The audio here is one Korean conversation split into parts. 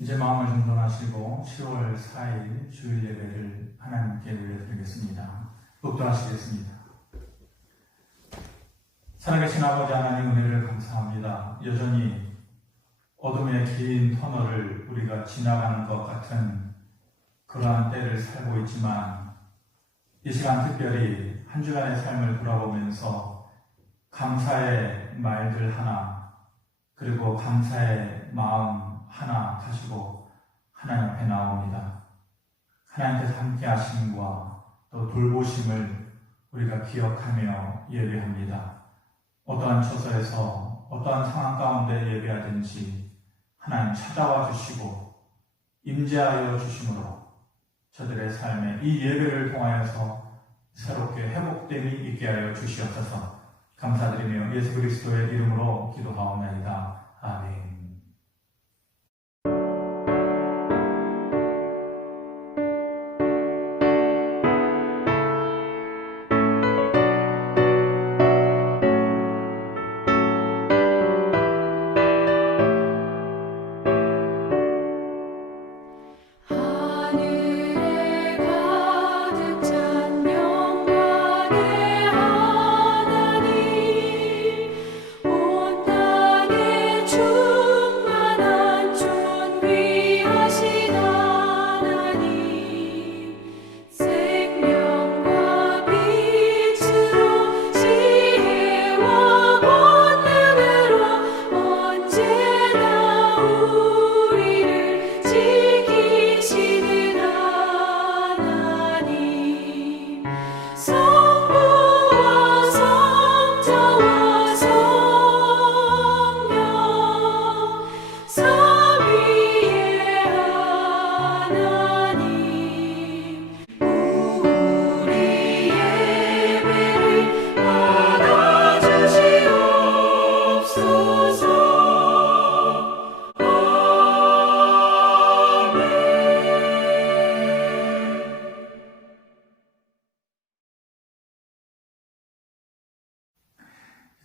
이제 마음을 정돈하시고 10월 4일 주일 예배를 하나님께 올려드리겠습니다. 복도하시겠습니다. 살아계신 아버지 하나님 은혜를 감사합니다. 여전히 어둠의 긴 터널을 우리가 지나가는 것 같은 그러한 때를 살고 있지만 이 시간 특별히 한 주간의 삶을 돌아보면서 감사의 말들 하나 그리고 감사의 마음 하나 가지고 하나님 앞에 나옵니다. 하나님께서 함께 하심과 또 돌보심을 우리가 기억하며 예배합니다. 어떠한 처소에서 어떠한 상황 가운데 예배하든지 하나님 찾아와 주시고 임재하여 주심으로 저들의 삶에 이 예배를 통하여서 새롭게 회복됨이 있게 하여 주시옵소서. 감사드리며 예수 그리스도의 이름으로 기도하옵나이다. 아멘.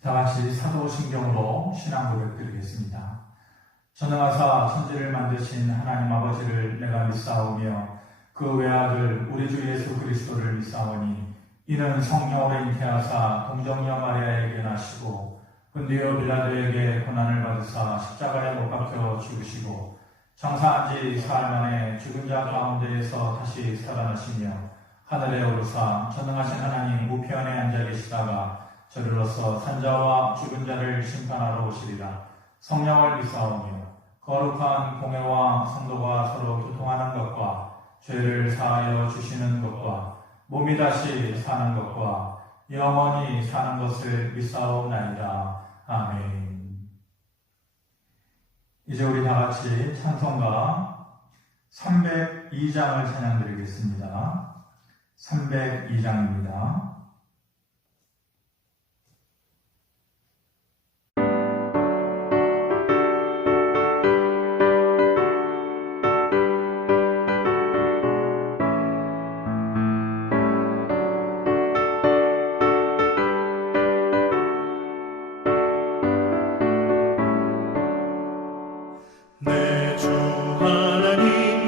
다같이 사도신경으로 신앙 고백 드리겠습니다. 전능하사 천지를 만드신 하나님 아버지를 내가 믿사오며 그 외아들 우리 주 예수 그리스도를 믿사오니 이는 성령으로 잉태하사 동정녀 마리아에게 나시고 본디오 빌라도에게 고난을 받으사 십자가에 못 박혀 죽으시고 장사한 지 사흘 만에 죽은 자 가운데에서 다시 살아나시며 하늘에 오르사 전능하신 하나님 우편에 앉아 계시다가 저rir로서 산자와 죽은 자를 심판하러 오시리라. 성령을 믿사오며 거룩한 공회와 성도가 서로 교통하는 것과 죄를 사하여 주시는 것과 몸이 다시 사는 것과 영원히 사는 것을 믿사오나이다. 아멘. 이제 우리 다같이 찬송가 302장을 찬양드리겠습니다. 302장입니다.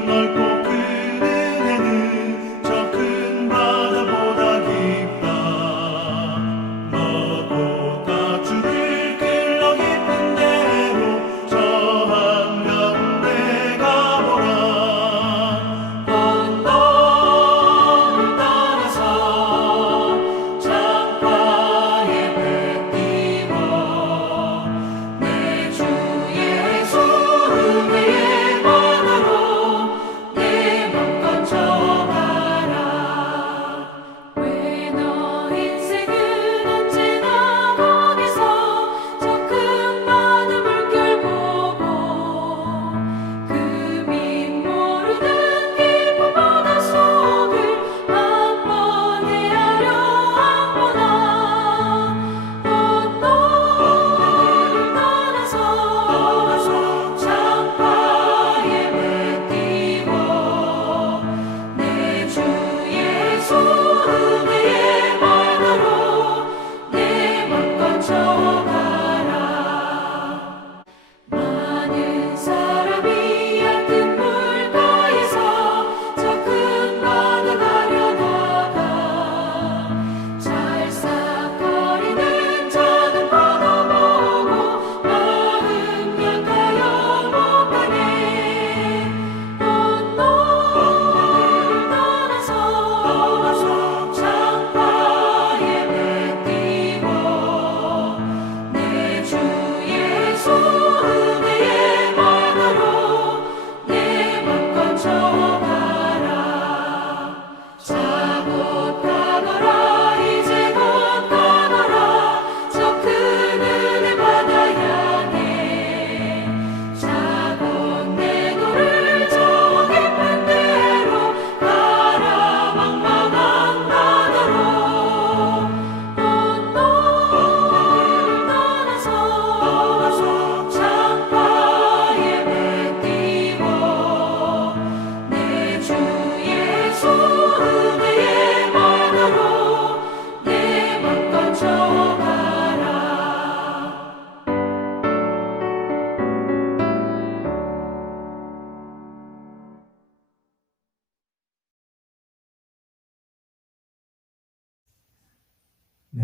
넓고 큰 은혜는 저 큰 바다보다 깊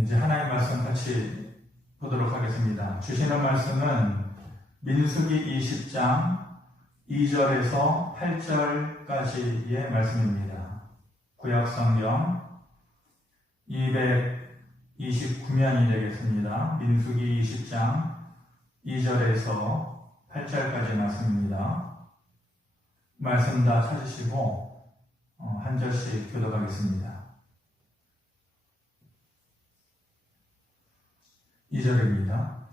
이제 하나님 말씀 같이 보도록 하겠습니다. 주시는 말씀은 민수기 20장 2절에서 8절까지의 말씀입니다. 구약성경 229면이 되겠습니다. 민수기 20장 2절에서 8절까지 말씀입니다. 말씀 다 찾으시고 한 절씩 교독하겠습니다. 2절입니다.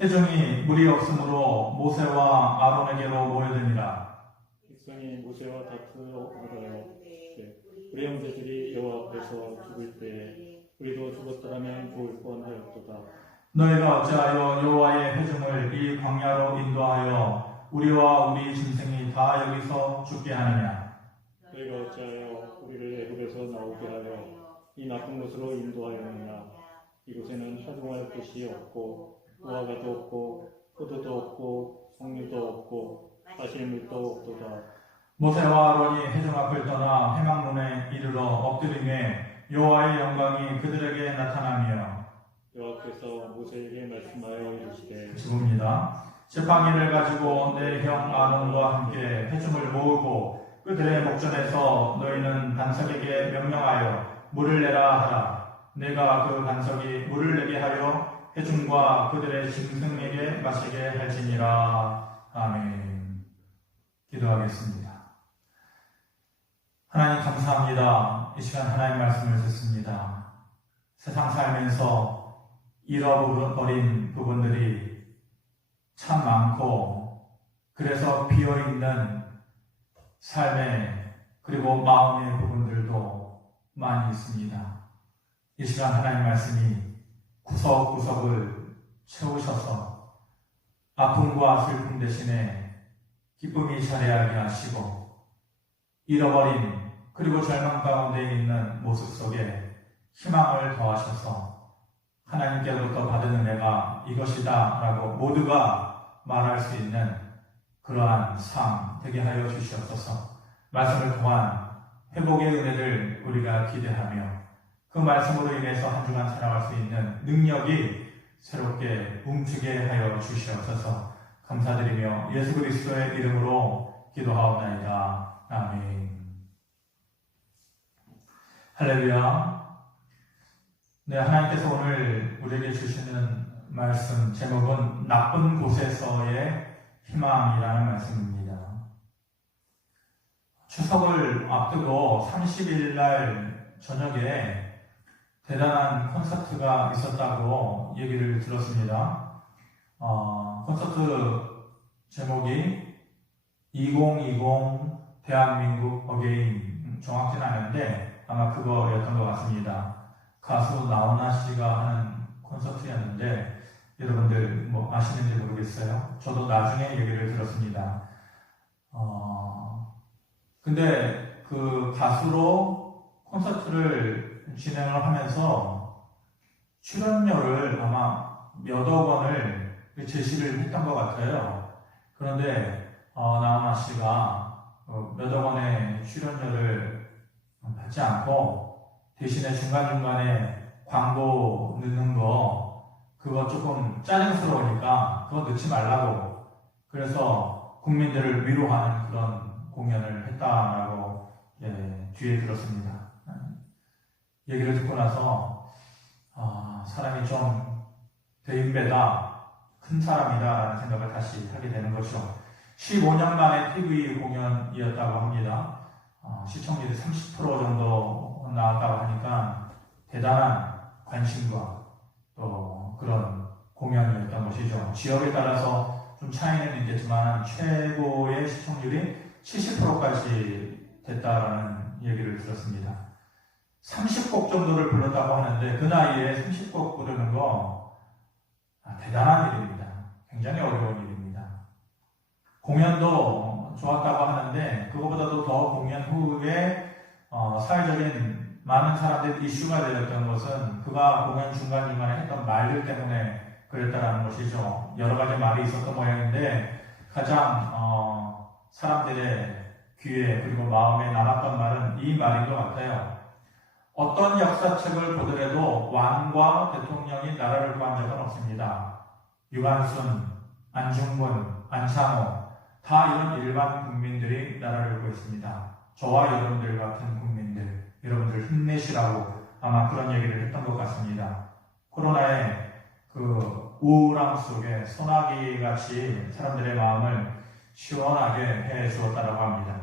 회중이 물이 없으므로 모세와 아론에게로 모여드니라. 백성이 모세와 다투어 물어요. 우리 형제들이 여호와 앞에서 죽을 때에 우리도 죽었더라면 좋을 뻔하였도다. 너희가 어찌하여 여호와의 회중을 이 광야로 인도하여 우리와 우리 짐승이 다 여기서 죽게 하느냐? 너희가 어찌하여 우리를 애굽에서 나오게 하여 이 나쁜 곳으로 인도하였느냐? 이곳에는 하중할 곳이 없고 무화과도 없고 포도도 없고 석류도 없고 마실 물도 없도다. 모세와 아론이 회중 앞을 떠나 회막문에 이르러 엎드리매 여호와의 영광이 그들에게 나타나며 여호와께서 모세에게 말씀하여 이르시되 죽습니다. 지팡이를 가지고 내 형 아론과 함께 회중을 모으고 그들의 목전에서 너희는 반석에게 명령하여 물을 내라 하라. 내가 그 반석이 물을 내게 하여 회중과 그들의 짐승에게 마시게 할지니라. 아멘. 기도하겠습니다. 하나님 감사합니다. 이 시간 하나님 말씀을 듣습니다. 세상 살면서 잃어버린 부분들이 참 많고 그래서 비어있는 삶의 그리고 마음의 부분들도 많이 있습니다. 이 시간 하나님 말씀이 구석구석을 채우셔서 아픔과 슬픔 대신에 기쁨이 자리하게 하시고 잃어버린 그리고 절망 가운데 있는 모습 속에 희망을 더하셔서 하나님께로부터 받은 은혜가 이것이다 라고 모두가 말할 수 있는 그러한 삶 되게 하여 주시옵소서. 말씀을 통한 회복의 은혜를 우리가 기대하며 그 말씀으로 인해서 한 주간 살아갈 수 있는 능력이 새롭게 움트게 하여 주시옵소서. 감사드리며 예수 그리스도의 이름으로 기도하옵나이다. 아멘. 할렐루야. 네, 하나님께서 오늘 우리에게 주시는 말씀 제목은 나쁜 곳에서의 희망이라는 말씀입니다. 추석을 앞두고 30일 날 저녁에 대단한 콘서트가 있었다고 얘기를 들었습니다. 콘서트 제목이 2020 대한민국 어게인, 정확히는 않은데 아마 그거였던 것 같습니다. 가수 나훈아 씨가 하는 콘서트였는데 여러분들 뭐 아시는지 모르겠어요. 저도 나중에 얘기를 들었습니다. 근데 그 가수로 콘서트를 진행을 하면서 출연료를 아마 몇억 원을 제시를 했던 것 같아요. 그런데 나훈아 씨가 몇억 원의 출연료를 받지 않고 대신에 중간중간에 광고 넣는 거 그거 조금 짜증스러우니까 그거 넣지 말라고 그래서 국민들을 위로하는 그런 공연을 했다라고 뒤에 들었습니다. 얘기를 듣고 나서 사람이 좀 대인배다, 큰 사람이다라는 생각을 다시 하게 되는 거죠. 15년 만에 TV 공연이었다고 합니다. 시청률이 30% 정도 나왔다고 하니까 대단한 관심과 또 그런 공연이었던 것이죠. 지역에 따라서 좀 차이는 있겠지만 최고의 시청률이 70%까지 됐다라는 얘기를 들었습니다. 30곡 정도를 불렀다고 하는데 그 나이에 30곡 부르는 거 대단한 일입니다. 굉장히 어려운 일입니다. 공연도 좋았다고 하는데 그거보다도 더 공연 후에 사회적인 많은 사람들이 이슈가 되었던 것은 그가 공연 중간중간에 했던 말들 때문에 그랬다라는 것이죠. 여러 가지 말이 있었던 모양인데 가장 사람들의 귀에 그리고 마음에 남았던 말은 이 말인 것 같아요. 어떤 역사책을 보더라도 왕과 대통령이 나라를 구한 적은 없습니다. 유관순, 안중근, 안창호 다 이런 일반 국민들이 나라를 구했습니다. 저와 여러분들 같은 국민들, 여러분들 힘내시라고 아마 그런 얘기를 했던 것 같습니다. 코로나의 그 우울함 속에 소나기 같이 사람들의 마음을 시원하게 해 주었다고 합니다.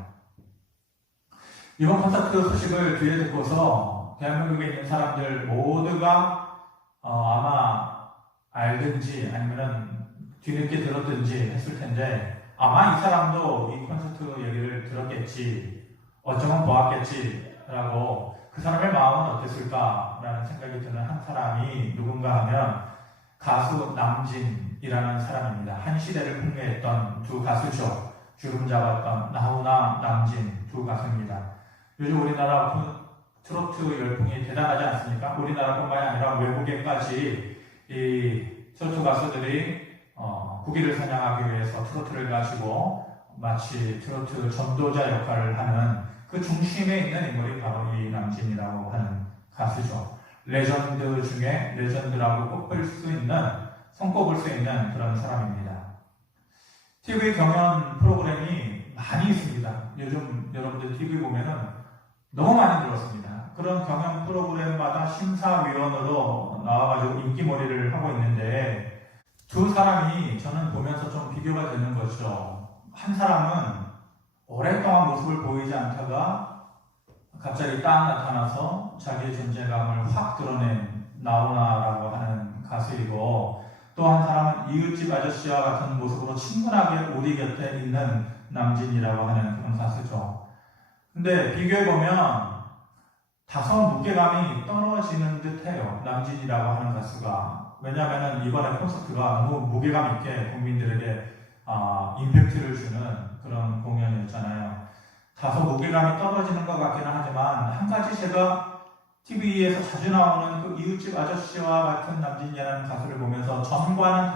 이번 콘서트 소식을 뒤에 듣고서 대한민국에 있는 사람들 모두가 아마 알든지 아니면 뒤늦게 들었든지 했을 텐데 아마 이 사람도 이 콘서트 얘기를 들었겠지, 어쩌면 보았겠지라고 그 사람의 마음은 어땠을까라는 생각이 드는 한 사람이 누군가 하면 가수 남진이라는 사람입니다. 한 시대를 풍미했던 두 가수죠. 주름 잡았던 나훈아, 남진 두 가수입니다. 요즘 우리나라 트로트 열풍이 대단하지 않습니까? 우리나라뿐만이 아니라 외국에까지 이 트로트 가수들이 국위를 사냥하기 위해서 트로트를 가지고 마치 트로트 전도자 역할을 하는 그 중심에 있는 인물이 바로 이 남진이라고 하는 가수죠. 레전드 중에 레전드라고 꼽을 수 있는, 손꼽을 수 있는 그런 사람입니다. TV 경연 프로그램이 많이 있습니다. 요즘 여러분들 TV 보면은 너무 많이 들었습니다. 그런 경연 프로그램마다 심사위원으로 나와가지고 인기몰이를 하고 있는데 두 사람이 저는 보면서 좀 비교가 되는 거죠. 한 사람은 오랫동안 모습을 보이지 않다가 갑자기 딱 나타나서 자기의 존재감을 확 드러낸 나훈아라고 하는 가수이고, 또 한 사람은 이웃집 아저씨와 같은 모습으로 친근하게 우리 곁에 있는 남진이라고 하는 그런 가수죠. 근데 비교해보면 다소 무게감이 떨어지는 듯해요. 남진이라고 하는 가수가. 왜냐하면 이번에 콘서트가 너무 무게감 있게 국민들에게 임팩트를 주는 그런 공연이었잖아요. 다소 무게감이 떨어지는 것 같기는 하지만 한 가지 제가 TV에서 자주 나오는 그 이웃집 아저씨와 같은 남진이라는 가수를 보면서 전과는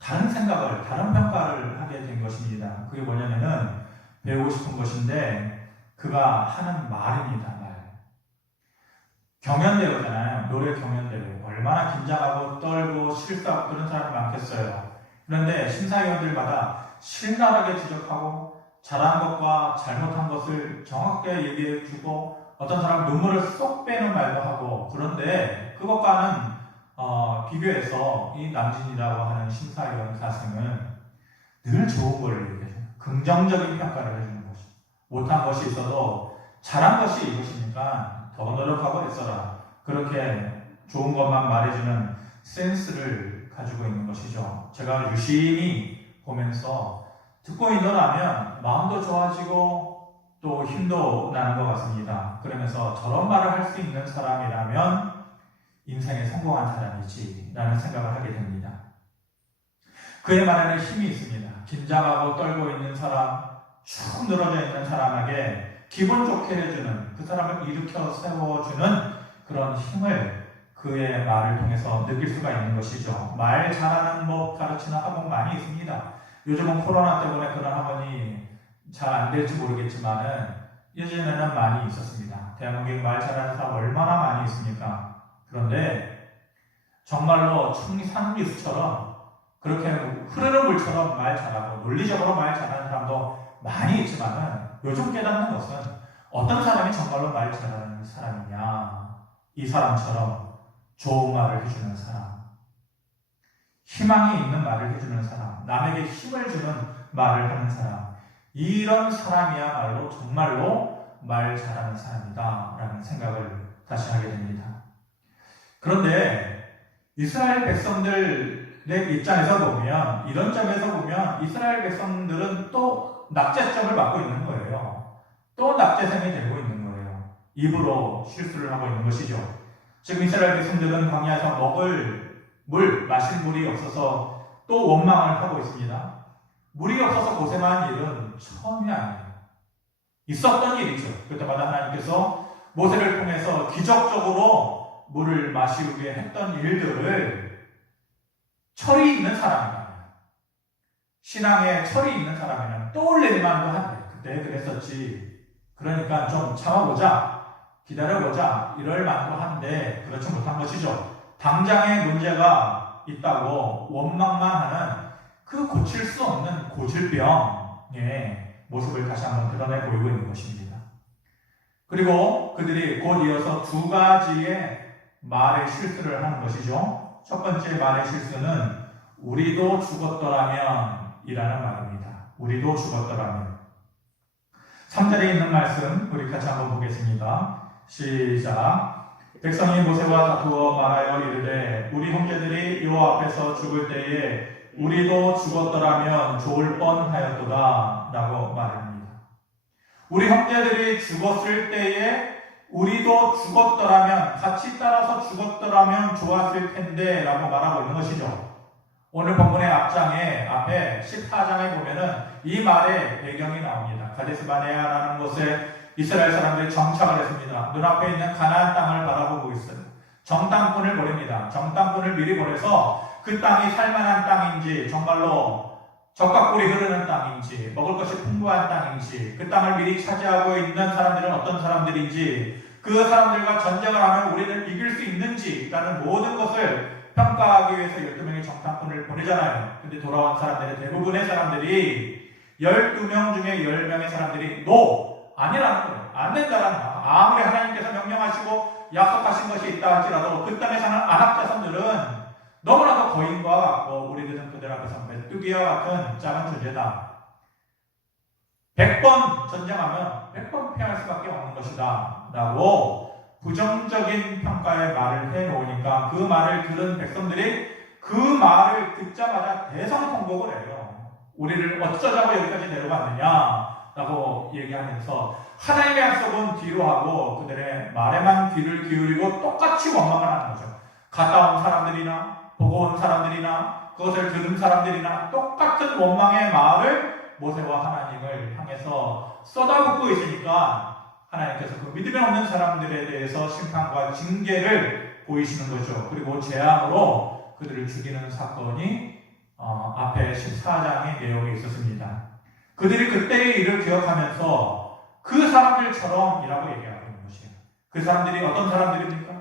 다른 생각을, 다른 평가를 하게 된 것입니다. 그게 뭐냐면은 배우고 싶은 것인데 그가 하는 말입니다. 말. 경연대회잖아요. 노래 경연대회. 얼마나 긴장하고 떨고 실수하고 그런 사람이 많겠어요. 그런데 심사위원들마다 신랄하게 지적하고 잘한 것과 잘못한 것을 정확하게 얘기해주고 어떤 사람은 눈물을 쏙 빼는 말도 하고, 그런데 그것과는 비교해서 이 남진이라고 하는 심사위원 가수는 늘 좋은 걸 얘기해줘요. 긍정적인 평가를 해주는 것이. 못한 것이 있어도 잘한 것이 이것이니까 더 노력하고 애써라. 그렇게 좋은 것만 말해주는 센스를 가지고 있는 것이죠. 제가 유심히 보면서 듣고 있노라면 마음도 좋아지고 또 힘도 나는 것 같습니다. 그러면서 저런 말을 할 수 있는 사람이라면 인생에 성공한 사람이지 라는 생각을 하게 됩니다. 그의 말에는 힘이 있습니다. 긴장하고 떨고 있는 사람, 축 늘어져 있는 사람에게 기분 좋게 해주는, 그 사람을 일으켜 세워주는 그런 힘을 그의 말을 통해서 느낄 수가 있는 것이죠. 말 잘하는 법 가르치는 학원 많이 있습니다. 요즘은 코로나 때문에 그런 학원이 잘 안 될지 모르겠지만은 예전에는 많이 있었습니다. 대한민국에 말 잘하는 사람 얼마나 많이 있습니까? 그런데 정말로 청산리수처럼 그렇게 흐르는 물처럼 말 잘하고 논리적으로 말 잘하는 사람도 많이 있지만은 요즘 깨닫는 것은 어떤 사람이 정말로 말 잘하는 사람이냐, 이 사람처럼 좋은 말을 해주는 사람, 희망이 있는 말을 해주는 사람, 남에게 힘을 주는 말을 하는 사람, 이런 사람이야말로 정말로 말 잘하는 사람이다 라는 생각을 다시 하게 됩니다. 그런데 이스라엘 백성들의 입장에서 보면, 이런 점에서 보면 이스라엘 백성들은 또 낙제점을 받고 있는 거예요. 또 낙제생이 되고 있는 거예요. 입으로 실수를 하고 있는 것이죠. 지금 이스라엘 백성들은 광야에서 먹을 물, 마실 물이 없어서 또 원망을 하고 있습니다. 물이 없어서 고생한 일은 처음이 아니에요. 있었던 일이죠. 그때마다 하나님께서 모세를 통해서 기적적으로 물을 마시게 했던 일들을 철이 있는 사람이라면, 신앙에 철이 있는 사람이라면 떠올릴 만도 한데 그때 그랬었지. 그러니까 좀 참아보자. 기다려보자 이럴 만도 한데 그렇지 못한 것이죠. 당장의 문제가 있다고 원망만 하는 그 고칠 수 없는 고질병의 모습을 다시 한번 드러내 보이고 있는 것입니다. 그리고 그들이 곧 이어서 두 가지의 말의 실수를 하는 것이죠. 첫 번째 말의 실수는 우리도 죽었더라면 이라는 말입니다. 우리도 죽었더라면. 3절에 있는 말씀 우리 같이 한번 보겠습니다. 시작. 백성이 모세와 다투어 말하여 이르되 우리 형제들이 여호와 앞에서 죽을 때에 우리도 죽었더라면 좋을 뻔하였도다 라고 말합니다. 우리 형제들이 죽었을 때에 우리도 죽었더라면, 같이 따라서 죽었더라면 좋았을 텐데 라고 말하고 있는 것이죠. 오늘 본문의 앞에 14장에 보면은 이 말의 배경이 나옵니다. 가데스 바네아라는 곳에 이스라엘 사람들이 정착을 했습니다. 눈앞에 있는 가나안 땅을 바라보고 있어요. 정탐꾼을 보냅니다. 정탐꾼을 미리 보내서 그 땅이 살만한 땅인지, 정말로 적과꿀이 흐르는 땅인지, 먹을 것이 풍부한 땅인지, 그 땅을 미리 차지하고 있는 사람들은 어떤 사람들인지, 그 사람들과 전쟁을 하면 우리를 이길 수 있는지 라는 모든 것을 평가하기 위해서 12명의 정탐꾼을 보내잖아요. 근데 돌아온 사람들의 대부분의 사람들이 12명 중에 10명의 사람들이 아니라는 거예요. 안 된다라는 거예요. 아무리 하나님께서 명령하시고 약속하신 것이 있다 할지라도 그 땅에 사는 아랍 자손들은 너무나도 거인과 같고 우리들은 그들 앞에서 메뚜기와 같은 작은 존재다. 100번 전쟁하면 100번 패할 수밖에 없는 것이다 라고 부정적인 평가의 말을 해놓으니까 그 말을 들은 백성들이 그 말을 듣자마자 대성통곡을 해요. 우리를 어쩌자고 여기까지 데려갔느냐 라고 얘기하면서 하나님의 약속은 뒤로 하고 그들의 말에만 귀를 기울이고 똑같이 원망을 하는 거죠. 갔다 온 사람들이나 보고 온 사람들이나 그것을 들은 사람들이나 똑같은 원망의 말을 모세와 하나님을 향해서 쏟아붓고 있으니까 하나님께서 그 믿음이 없는 사람들에 대해서 심판과 징계를 보이시는 거죠. 그리고 재앙으로 그들을 죽이는 사건이 앞에 14장의 내용에 있었습니다. 그들이 그때의 일을 기억하면서 그 사람들처럼이라고 얘기하고 있는 것이에요. 그 사람들이 어떤 사람들입니까?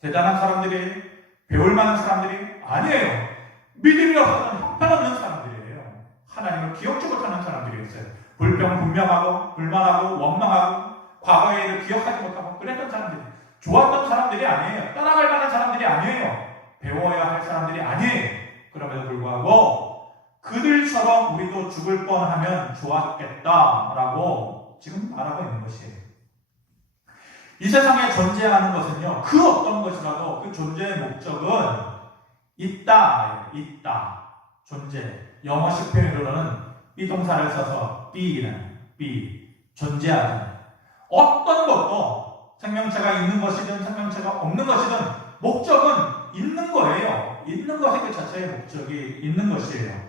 대단한 사람들이에요? 배울 만한 사람들이 아니에요. 믿음이 없어서 형편없는 사람들이에요. 하나님을 기억지 못하는 사람들이었어요. 불평분명하고 불만하고 원망하고 과거의 일을 기억하지 못하고 그랬던 사람들이, 좋았던 사람들이 아니에요. 따라갈 만한 사람들이 아니에요. 배워야 할 사람들이 아니에요. 그럼에도 불구하고 그들처럼 우리도 죽을 뻔하면 좋았겠다라고 지금 말하고 있는 것이에요. 이 세상에 존재하는 것은요, 그 어떤 것이라도 그 존재의 목적은 있다, 존재. 영어식 표현으로는 비동사를 써서 be, 존재하다. 어떤 것도 생명체가 있는 것이든 생명체가 없는 것이든 목적은 있는 거예요. 있는 것이 그 자체의 목적이 있는 것이에요.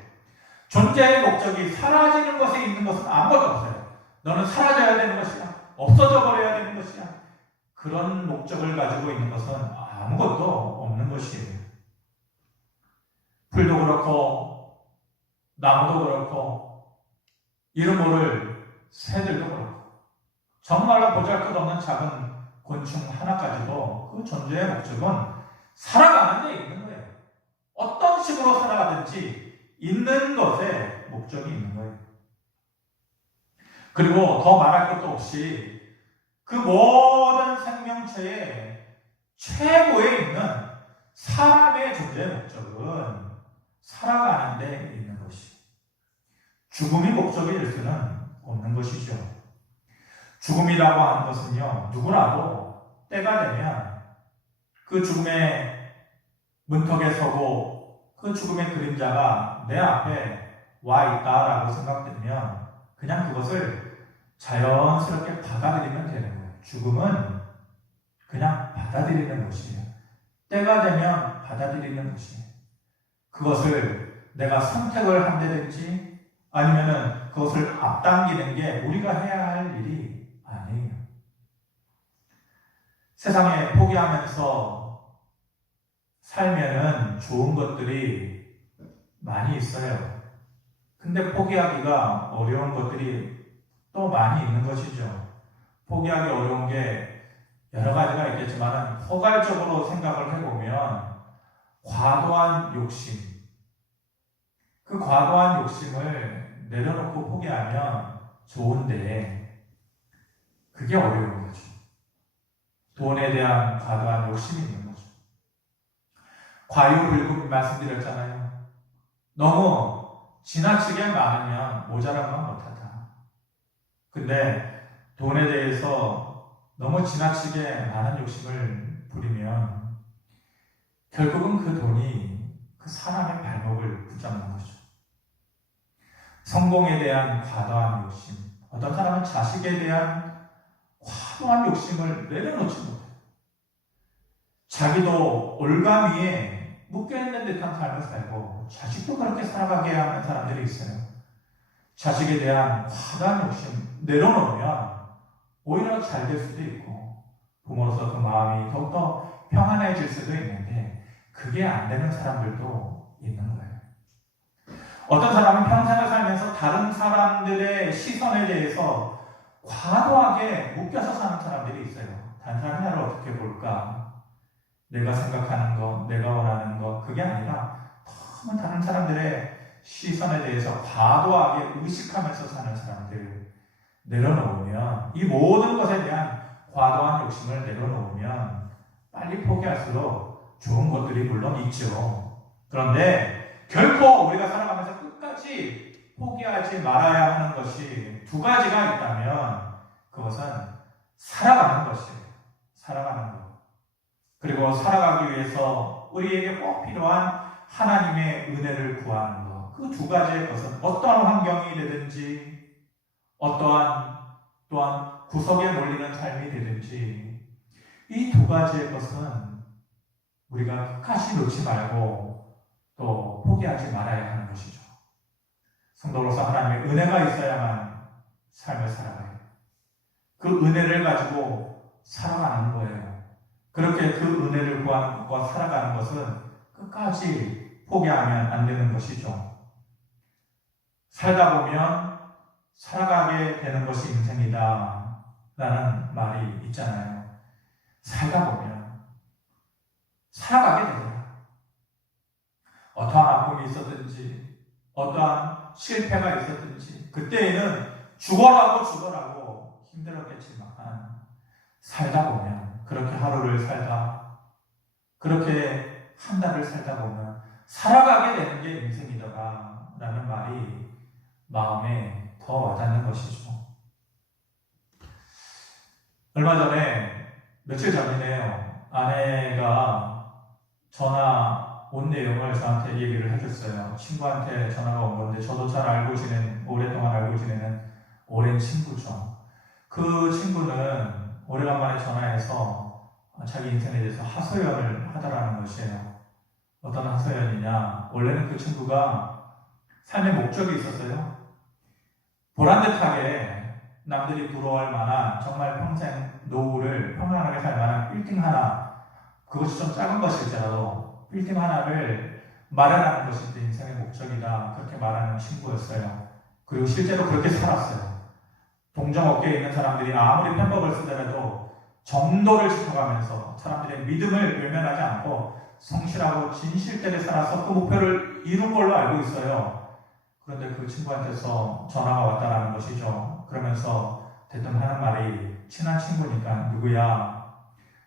존재의 목적이 사라지는 것에 있는 것은 아무것도 없어요. 너는 사라져야 되는 것이야. 없어져 버려야 되는 것이야. 그런 목적을 가지고 있는 것은 아무것도 없는 것이에요. 풀도 그렇고 나무도 그렇고 이름 모를 새들도 그렇고 정말로 보잘것없는 작은 곤충 하나까지도 그 존재의 목적은 살아가는 데 있는 거예요. 어떤 식으로 살아가든지 있는 것에 목적이 있는 거예요. 그리고 더 말할 것도 없이 그 모든 생명체의 최고에 있는 사람의 존재의 목적은 살아가는 데 있는 것이, 죽음이 목적이 될 수는 없는 것이죠. 죽음이라고 하는 것은요, 누구라도 때가 되면 그 죽음의 문턱에 서고 그 죽음의 그림자가 내 앞에 와 있다라고 생각되면 그냥 그것을 자연스럽게 받아들이면 되는 거예요. 죽음은 그냥 받아들이는 것이에요. 때가 되면 받아들이는 것이에요. 그것을 내가 선택을 한다든지 아니면은 그것을 앞당기는 게 우리가 해야 할 일이 아니에요. 세상에 포기하면서 살면은 좋은 것들이 많이 있어요. 근데 포기하기가 어려운 것들이 또 많이 있는 것이죠. 포기하기 어려운 게 여러 가지가 있겠지만 포괄적으로 생각을 해보면 과도한 욕심, 그 과도한 욕심을 내려놓고 포기하면 좋은데 그게 어려운 거죠. 돈에 대한 과도한 욕심이 있는 거죠. 과유불급 말씀드렸잖아요. 너무 지나치게 많으면 모자란 건 못하다. 근데 돈에 대해서 너무 지나치게 많은 욕심을 부리면 결국은 그 돈이 그 사람의 발목을 붙잡는 거죠. 성공에 대한 과도한 욕심, 어떤 사람은 자식에 대한 과도한 욕심을 내려놓지 못해요. 자기도 올가미에 묶여있는 듯한 삶을 살고 자식도 그렇게 살아가게 하는 사람들이 있어요. 자식에 대한 과도한 욕심 내려놓으면 오히려 잘 될 수도 있고 부모로서 그 마음이 더욱더 평안해질 수도 있는데 그게 안 되는 사람들도 있는 거예요. 어떤 사람은 평생을 살면서 다른 사람들의 시선에 대해서 과도하게 묶여서 사는 사람들이 있어요. 다른 사람이 나를 어떻게 볼까? 내가 생각하는 거, 내가 원하는 거, 그게 아니라 너무 다른 사람들의 시선에 대해서 과도하게 의식하면서 사는 사람들 내려놓으면, 이 모든 것에 대한 과도한 욕심을 내려놓으면 빨리 포기할수록 좋은 것들이 물론 있죠. 그런데 결코 우리가 살아가면서 끝까지 포기하지 말아야 하는 것이 두 가지가 있다면 그것은 살아가는 것이에요. 살아가는 것. 그리고 살아가기 위해서 우리에게 꼭 필요한 하나님의 은혜를 구하는 것. 그 두 가지의 것은 어떠한 환경이 되든지 어떠한 또한 구석에 몰리는 삶이 되든지 이 두 가지의 것은 우리가 끝까지 놓지 말고 또 포기하지 말아야 하는 것이죠. 성도로서 하나님의 은혜가 있어야만 삶을 살아가요. 그 은혜를 가지고 살아가는 거예요. 그렇게 그 은혜를 구하는 것과 살아가는 것은 끝까지 포기하면 안 되는 것이죠. 살다 보면 살아가게 되는 것이 인생이다 라는 말이 있잖아요. 살다 보면 살아가게 됩니다. 어떠한 아픔이 있었든지 어떠한 실패가 있었든지 그때에는 죽어라고 힘들었겠지만 살다 보면 그렇게 하루를 살다 그렇게 한 달을 살다 보면 살아가게 되는 게 인생이다 라는 말이 마음에 더 와닿는 것이죠. 얼마 전에 며칠 전이네요. 아내가 전화 온 내용을 저한테 얘기를 해줬어요. 친구한테 전화가 온 건데 저도 잘 알고 지낸 오랫동안 알고 지내는 오랜 친구죠. 그 친구는 오래간만에 전화해서 자기 인생에 대해서 하소연을 하더라는 것이에요. 어떤 하소연이냐? 원래는 그 친구가 삶의 목적이 있었어요. 보란듯하게 남들이 부러워할 만한 정말 평생 노후를 평안하게 살 만한 빌딩 하나, 그것이 좀 작은 것일지라도 빌딩 하나를 마련하는 것이 내 인생의 목적이다, 그렇게 말하는 친구였어요. 그리고 실제로 그렇게 살았어요. 동정업계에 있는 사람들이 아무리 편법을 쓰더라도 정도를 지켜가면서 사람들의 믿음을 외면하지 않고 성실하고 진실되게 살아서 그 목표를 이룬 걸로 알고 있어요. 그런데 그 친구한테서 전화가 왔다라는 것이죠. 그러면서 대뜸 하는 말이, 친한 친구니까, 누구야,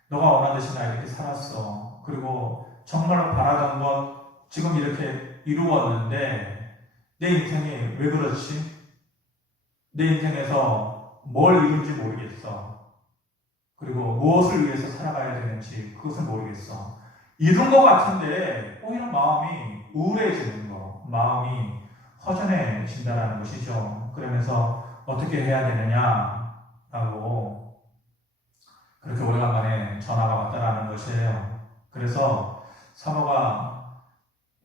너가 원하듯이 나 이렇게 살았어. 그리고 정말로 바라던 것 지금 이렇게 이루었는데 내 인생이 왜 그렇지? 내 인생에서 뭘 이룬지 모르겠어. 그리고 무엇을 위해서 살아가야 되는지 그것을 모르겠어. 이룬 것 같은데 오히려 마음이 우울해지는 거, 마음이 허전해진다는 것이죠. 그러면서 어떻게 해야 되느냐라고 그렇게 오래간만에 전화가 왔다라는 것이에요. 그래서 사모가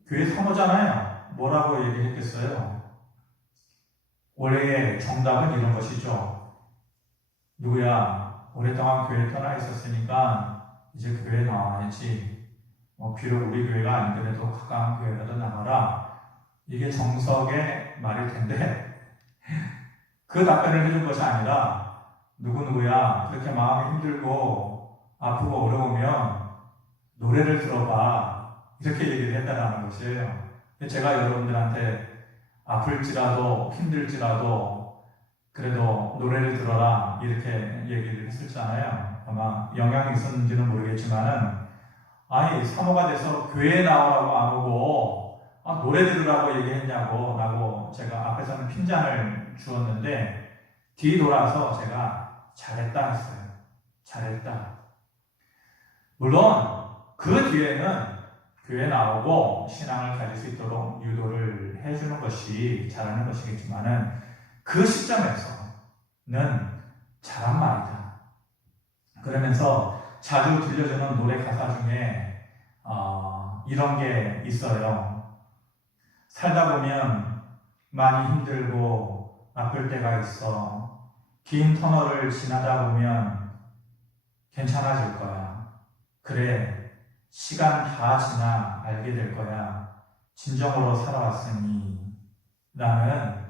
교회 사모잖아요. 뭐라고 얘기했겠어요? 원래의 정답은 이런 것이죠. 누구야, 오랫동안 교회 떠나 있었으니까 이제 교회 나와야지. 비록 우리 교회가 아니더라도 가까운 교회라도 나가라. 이게 정석의 말일 텐데 그 답변을 해준 것이 아니라 누구누구야, 그렇게 마음이 힘들고 아프고 어려우면 노래를 들어봐. 이렇게 얘기를 했다라는 것이에요. 제가 여러분들한테 아플지라도 힘들지라도 그래도 노래를 들어라 이렇게 얘기를 했었잖아요. 아마 영향이 있었는지는 모르겠지만은 아니 사모가 돼서 교회에 나오라고 안 오고 노래 들으라고 얘기했냐고 라고 제가 앞에서는 핀잔을 주었는데 뒤돌아서 제가 잘했다 했어요. 잘했다. 물론 그 뒤에는 교회 나오고 신앙을 가질 수 있도록 유도를 해주는 것이 잘하는 것이겠지만은 그 시점에서는 잘한 말이다. 그러면서 자주 들려주는 노래 가사 중에 이런 게 있어요. 살다 보면 많이 힘들고 아플 때가 있어. 긴 터널을 지나다 보면 괜찮아질 거야. 그래. 시간 다 지나 알게 될 거야. 진정으로 살아왔으니 라는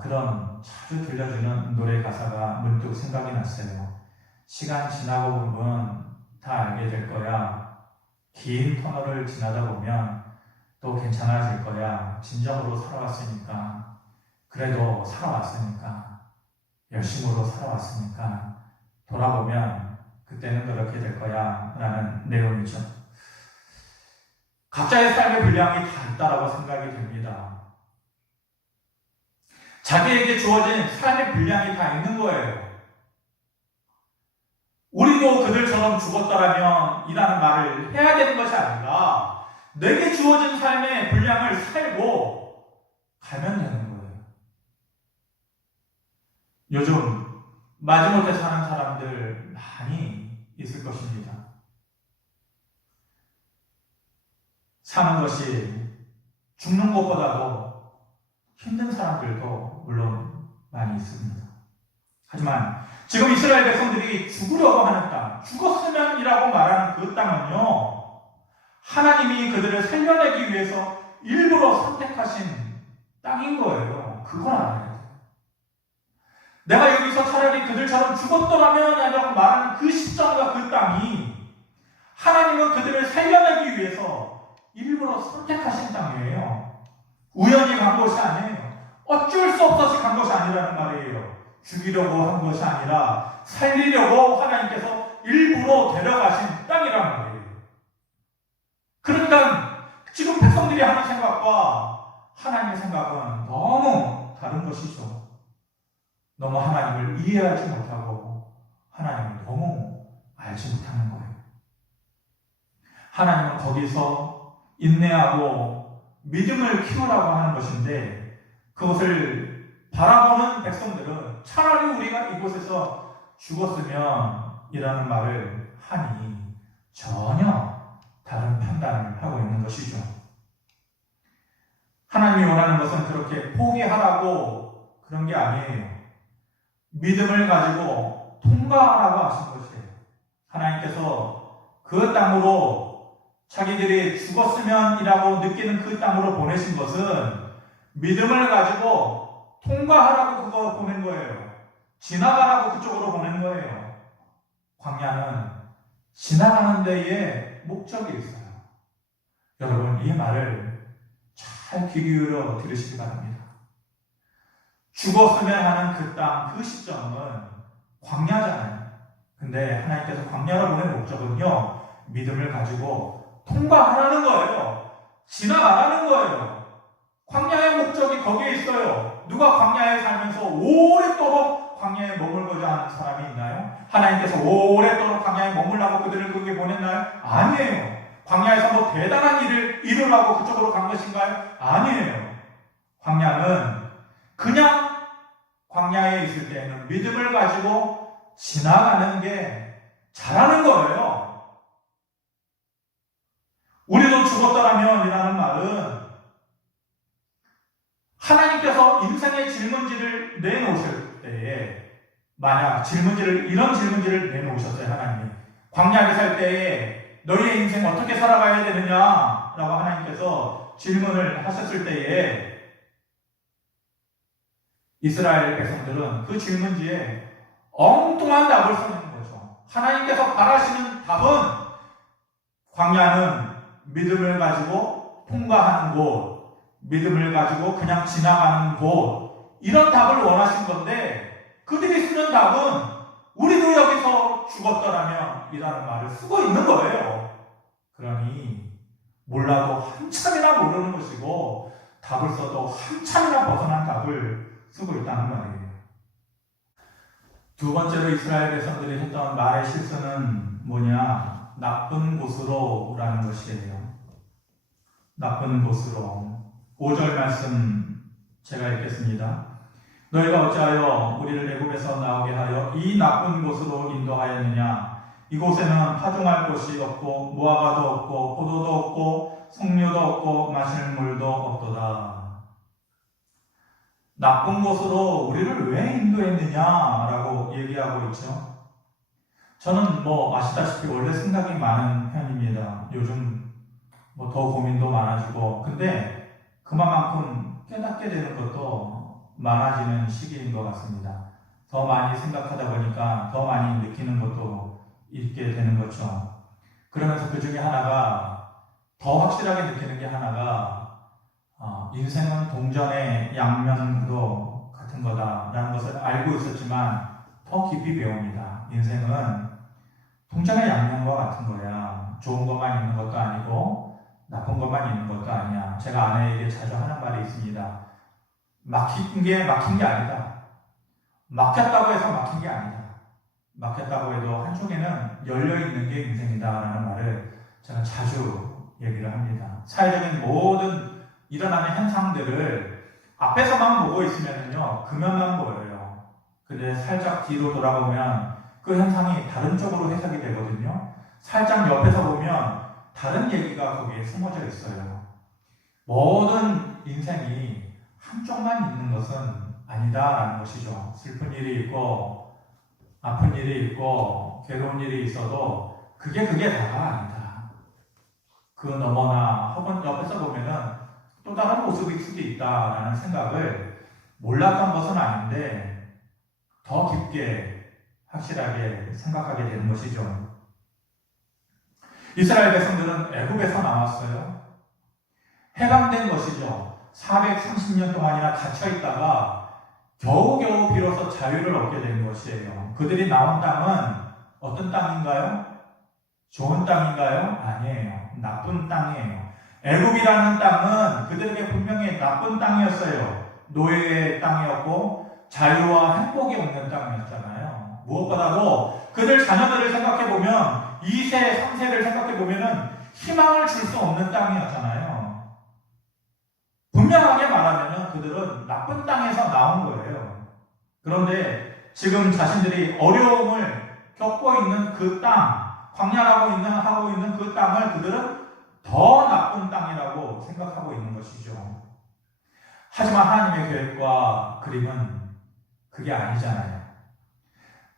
그런 자주 들려주는 노래 가사가 문득 생각이 났어요. 시간 지나고 보면 다 알게 될 거야. 긴 터널을 지나다 보면 또 괜찮아질 거야. 진정으로 살아왔으니까. 그래도 살아왔으니까. 열심으로 살아왔으니까. 돌아보면 그때는 그렇게 될 거야 라는 내용이죠. 각자의 삶의 분량이 다 있다라고 생각이 됩니다. 자기에게 주어진 삶의 분량이 다 있는 거예요. 우리도 그들처럼 죽었더라면 이라는 말을 해야 되는 것이 아니라 내게 주어진 삶의 분량을 살고 가면 되는 거예요. 요즘 마지못해 사는 사람들 많이 있을 것입니다. 사는 것이 죽는 것보다도 힘든 사람들도 물론 많이 있습니다. 하지만 지금 이스라엘 백성들이 죽으려고 하는 땅, 죽었으면이라고 말하는 그 땅은요, 하나님이 그들을 살려내기 위해서 일부러 선택하신 땅인 거예요. 그걸 알아야 돼요. 내가 여기서 차라리 그들처럼 죽었더라면 라고 말하는 그 시점과 그 땅이 하나님은 그들을 살려내기 위해서 일부러 선택하신 땅이에요. 우연히 간 것이 아니에요. 어쩔 수 없어서 간 것이 아니라는 말이에요. 죽이려고 한 것이 아니라 살리려고 하나님께서 일부러 데려가신 땅이라는 말이에요. 그러니까 지금 백성들이 하는 생각과 하나님의 생각은 너무 다른 것이죠. 너무 하나님을 이해하지 못하고 하나님을 너무 알지 못하는 거예요. 하나님은 거기서 인내하고 믿음을 키우라고 하는 것인데 그것을 바라보는 백성들은 차라리 우리가 이곳에서 죽었으면 이라는 말을 하니 전혀 다른 판단을 하고 있는 것이죠. 하나님이 원하는 것은 그렇게 포기하라고 그런 게 아니에요. 믿음을 가지고 통과하라고 하신 것이에요. 하나님께서 그 땅으로 자기들이 죽었으면이라고 느끼는 그 땅으로 보내신 것은 믿음을 가지고 통과하라고 그거 보낸 거예요. 지나가라고 그쪽으로 보낸 거예요. 광야는 지나가는 데에 목적이 있어요. 여러분 이 말을 잘 귀 기울여 들으시기 바랍니다. 죽었으면 하는 그 땅, 그 시점은 광야잖아요. 근데 하나님께서 광야로 보낸 목적은요, 믿음을 가지고 통과하라는 거예요. 지나가라는 거예요. 광야의 목적이 거기에 있어요. 누가 광야에 살면서 오랫도록 광야에 머물고자 하는 사람이 있나요? 하나님께서 오랫도록 광야에 머물라고 그들을 거기에 보냈나요? 아니에요. 광야에서 뭐 대단한 일을 이루라고 그쪽으로 간 것인가요? 아니에요. 광야는 그냥 광야에 있을 때에는 믿음을 가지고 지나가는 게 잘하는 거예요. 우리도 죽었더라면 이라는 말은 하나님께서 인생의 질문지를 내놓으실 때에 만약 이런 질문지를 내놓으셨어요. 하나님이 광야에 살 때에 너희의 인생 어떻게 살아가야 되느냐 라고 하나님께서 질문을 하셨을 때에 이스라엘 백성들은 그 질문지에 엉뚱한 답을 써내는 거죠. 하나님께서 바라시는 답은 광야는 믿음을 가지고 통과하는 곳, 믿음을 가지고 그냥 지나가는 곳, 이런 답을 원하신 건데 그들이 쓰는 답은 우리도 여기서 죽었더라면 이라는 말을 쓰고 있는 거예요. 그러니 몰라도 한참이나 모르는 것이고 답을 써도 한참이나 벗어난 답을 쓰고 있다는 말이에요. 두 번째로 이스라엘 백성들이 했던 말의 실수는 뭐냐? 나쁜 곳으로 라는 것이에요. 나쁜 곳으로. 5절 말씀 제가 읽겠습니다. 너희가 어찌하여 우리를 애굽에서 나오게 하여 이 나쁜 곳으로 인도하였느냐? 이곳에는 파종할 곳이 없고 무화과도 없고 포도도 없고 석류도 없고 마실 물도 없도다. 나쁜 곳으로 우리를 왜 인도했느냐라고 얘기하고 있죠. 저는 아시다시피 원래 생각이 많은 편입니다. 요즘 더 고민도 많아지고, 근데 그만큼 깨닫게 되는 것도 많아지는 시기인 것 같습니다. 더 많이 생각하다 보니까 더 많이 느끼는 것도 있게 되는 거죠. 그러면서 그 중에 하나가, 더 확실하게 느끼는 게 하나가, 인생은 동전의 양면도 같은 거다라는 것을 알고 있었지만 더 깊이 배웁니다. 인생은 동전의 양면과 같은 거야. 좋은 것만 있는 것도 아니고 나쁜 것만 있는 것도 아니야. 제가 아내에게 자주 하는 말이 있습니다. 막힌 게 아니다. 막혔다고 해서 막힌 게 아니다. 막혔다고 해도 한쪽에는 열려있는 게 인생이다라는 말을 제가 자주 얘기를 합니다. 사회적인 모든 일어나는 현상들을 앞에서만 보고 있으면요, 그면만 보여요. 근데 살짝 뒤로 돌아보면 그 현상이 다른 쪽으로 해석이 되거든요. 살짝 옆에서 보면 다른 얘기가 거기에 숨어져 있어요. 모든 인생이 한쪽만 있는 것은 아니다라는 것이죠. 슬픈 일이 있고 아픈 일이 있고 괴로운 일이 있어도 그게 다가 아니다. 그 너머나 혹은 옆에서 보면은 또 다른 모습일 수도 있다라는 생각을 몰랐던 것은 아닌데 더 깊게 확실하게 생각하게 되는 것이죠. 이스라엘 백성들은 애굽에서 나왔어요. 해방된 것이죠. 430년 동안이나 갇혀있다가 겨우겨우 비로소 자유를 얻게 된 것이에요. 그들이 나온 땅은 어떤 땅인가요? 좋은 땅인가요? 아니에요. 나쁜 땅이에요. 애굽이라는 땅은 그들에게 분명히 나쁜 땅이었어요. 노예의 땅이었고 자유와 행복이 없는 땅이었잖아요. 무엇보다도 그들 자녀들을 생각해보면 2세, 3세를 생각해보면 희망을 줄 수 없는 땅이었잖아요. 분명하게 말하면 그들은 나쁜 땅에서 나온 거예요. 그런데 지금 자신들이 어려움을 겪고 있는 그 땅, 광야라고 하고 있는 그 땅을 그들은 더 나쁜 땅이라고 생각하고 있는 것이죠. 하지만 하나님의 계획과 그림은 그게 아니잖아요.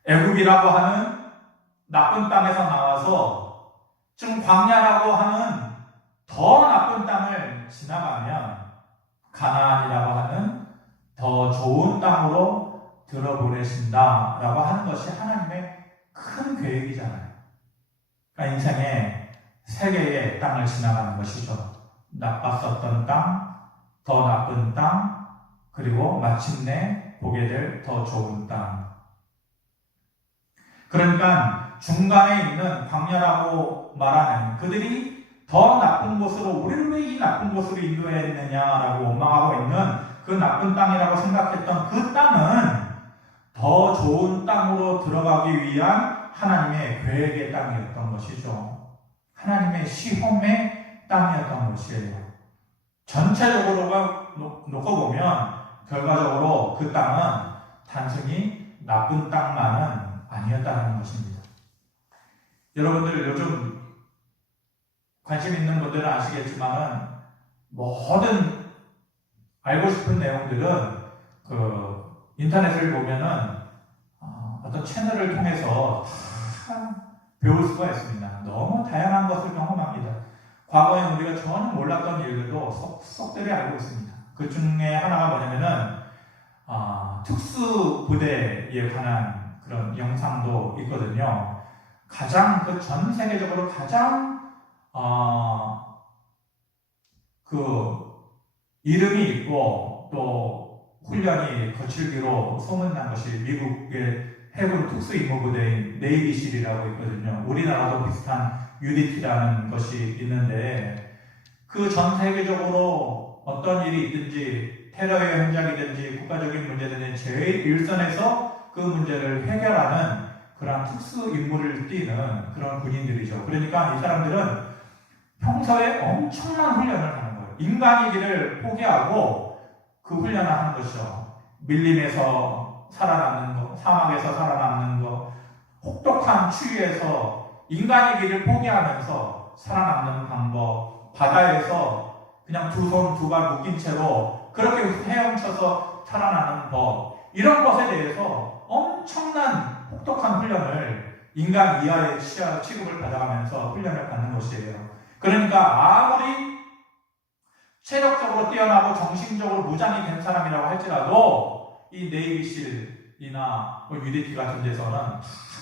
애굽이라고 하는 나쁜 땅에서 나와서 지금 광야라고 하는 더 나쁜 땅을 지나가면 가나안이라고 하는 더 좋은 땅으로 들어보내신다라고 하는 것이 하나님의 큰 계획이잖아요. 그러니까 인생에 세 개의 땅을 지나가는 것이죠. 나빴었던 땅, 더 나쁜 땅, 그리고 마침내 보게 될 더 좋은 땅. 그러니까 중간에 있는 광야라고 말하는 그들이 더 나쁜 곳으로, 우리를 왜 이 나쁜 곳으로 인도했느냐라고 원망하고 있는 그 나쁜 땅이라고 생각했던 그 땅은 더 좋은 땅으로 들어가기 위한 하나님의 계획의 땅이었던 것이죠. 하나님의 시험의 땅이었던 것이에요. 전체적으로 놓고 보면 결과적으로 그 땅은 단순히 나쁜 땅만은 아니었다는 것입니다. 여러분들 요즘 관심 있는 분들은 아시겠지만 모든 알고 싶은 내용들은 인터넷을 보면은 어떤 채널을 통해서 다 배울 수가 있습니다. 너무 다양한 것을 경험합니다. 과거에 우리가 전혀 몰랐던 일들도 속속들이 알고 있습니다. 그 중에 하나가 뭐냐면은 특수부대에 관한 그런 영상도 있거든요. 가장 그 전 세계적으로 가장 그 이름이 있고 또 훈련이 거칠기로 소문난 것이 미국의 해군 특수임무부대인 네이비실이라고 있거든요. 우리나라도 비슷한 UDT라는 것이 있는데 그 전 세계적으로 어떤 일이 있든지 테러의 현장이든지 국가적인 문제든지 제일 일선에서 그 문제를 해결하는 그런 특수 임무를 띠는 그런 군인들이죠. 그러니까 이 사람들은 평소에 엄청난 훈련을 하는 거예요. 인간이기를 포기하고 그 훈련을 하는 것이죠. 밀림에서 살아남는 거, 사막에서 살아남는 거, 혹독한 추위에서 인간이기를 포기하면서 살아남는 방법, 바다에서 그냥 두 손 두 발 묶인 채로 그렇게 헤엄쳐서 살아나는 법, 이런 것에 대해서 엄청난 혹독한 훈련을 인간 이하의 취급을 받아가면서 훈련을 받는 것이에요. 그러니까 아무리 체력적으로 뛰어나고 정신적으로 무장이 된 사람이라고 할지라도 이 네이비실이나 UDT 같은 데서는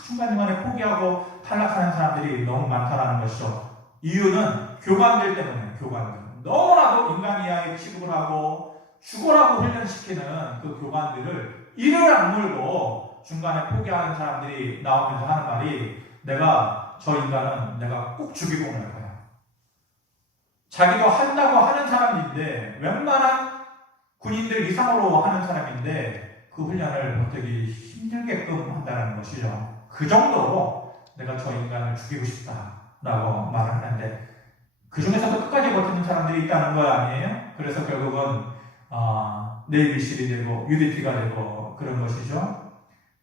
중간중간에 포기하고 탈락하는 사람들이 너무 많다는 것이죠. 이유는 교관들 때문에, 교관들. 너무나도 인간 이하의 취급을 하고 죽으라고 훈련시키는 그 교관들을 이를 악물고 중간에 포기하는 사람들이 나오면서 하는 말이, 저 인간은 내가 꼭 죽이고 말 거야. 자기도 한다고 하는 사람인데, 웬만한 군인들 이상으로 하는 사람인데 그 훈련을 버티기 힘들게끔 한다는 것이죠. 그 정도로 내가 저 인간을 죽이고 싶다라고 말을 하는데, 그 중에서도 끝까지 버티는 사람들이 있다는 거 아니에요? 그래서 결국은 네이비실이 되고 UDT가 되고 그런 것이죠.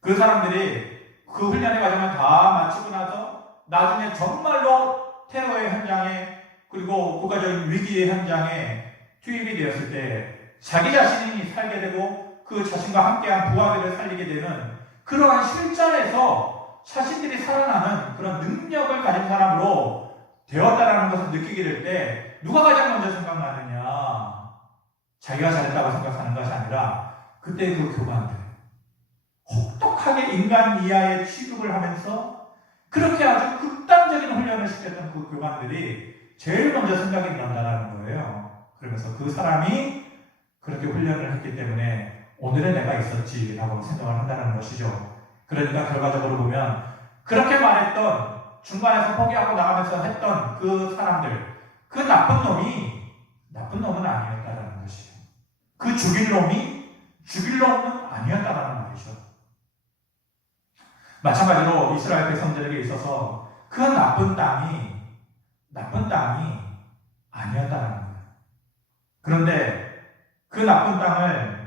그 사람들이 그 훈련의 과정을 다 마치고 나서 나중에 정말로 테러의 현장에, 그리고 국가적인 위기의 현장에 투입이 되었을 때 자기 자신이 살게 되고 그 자신과 함께한 부하들을 살리게 되는 그러한 실전에서 자신들이 살아나는 그런 능력을 가진 사람으로 되었다라는 것을 느끼게 될 때 누가 가장 먼저 생각나느냐? 자기가 잘했다고 생각하는 것이 아니라 그때 그 교관들, 혹독하게 인간 이하의 취급을 하면서 그렇게 아주 극단적인 훈련을 시켰던 그 교관들이 제일 먼저 생각이 난다는 거예요. 그러면서 그 사람이 그렇게 훈련을 했기 때문에 오늘의 내가 있었지라고 생각을 한다는 것이죠. 그러니까 결과적으로 보면 그렇게 말했던, 중간에서 포기하고 나가면서 했던 그 사람들, 그 나쁜 놈은 아니었다는 것이에요. 그 죽일 놈은 아니었다는 말이죠. 마찬가지로 이스라엘 백성들에게 있어서 그 나쁜 땅이 아니었다는 거예요. 그런데 그 나쁜 땅을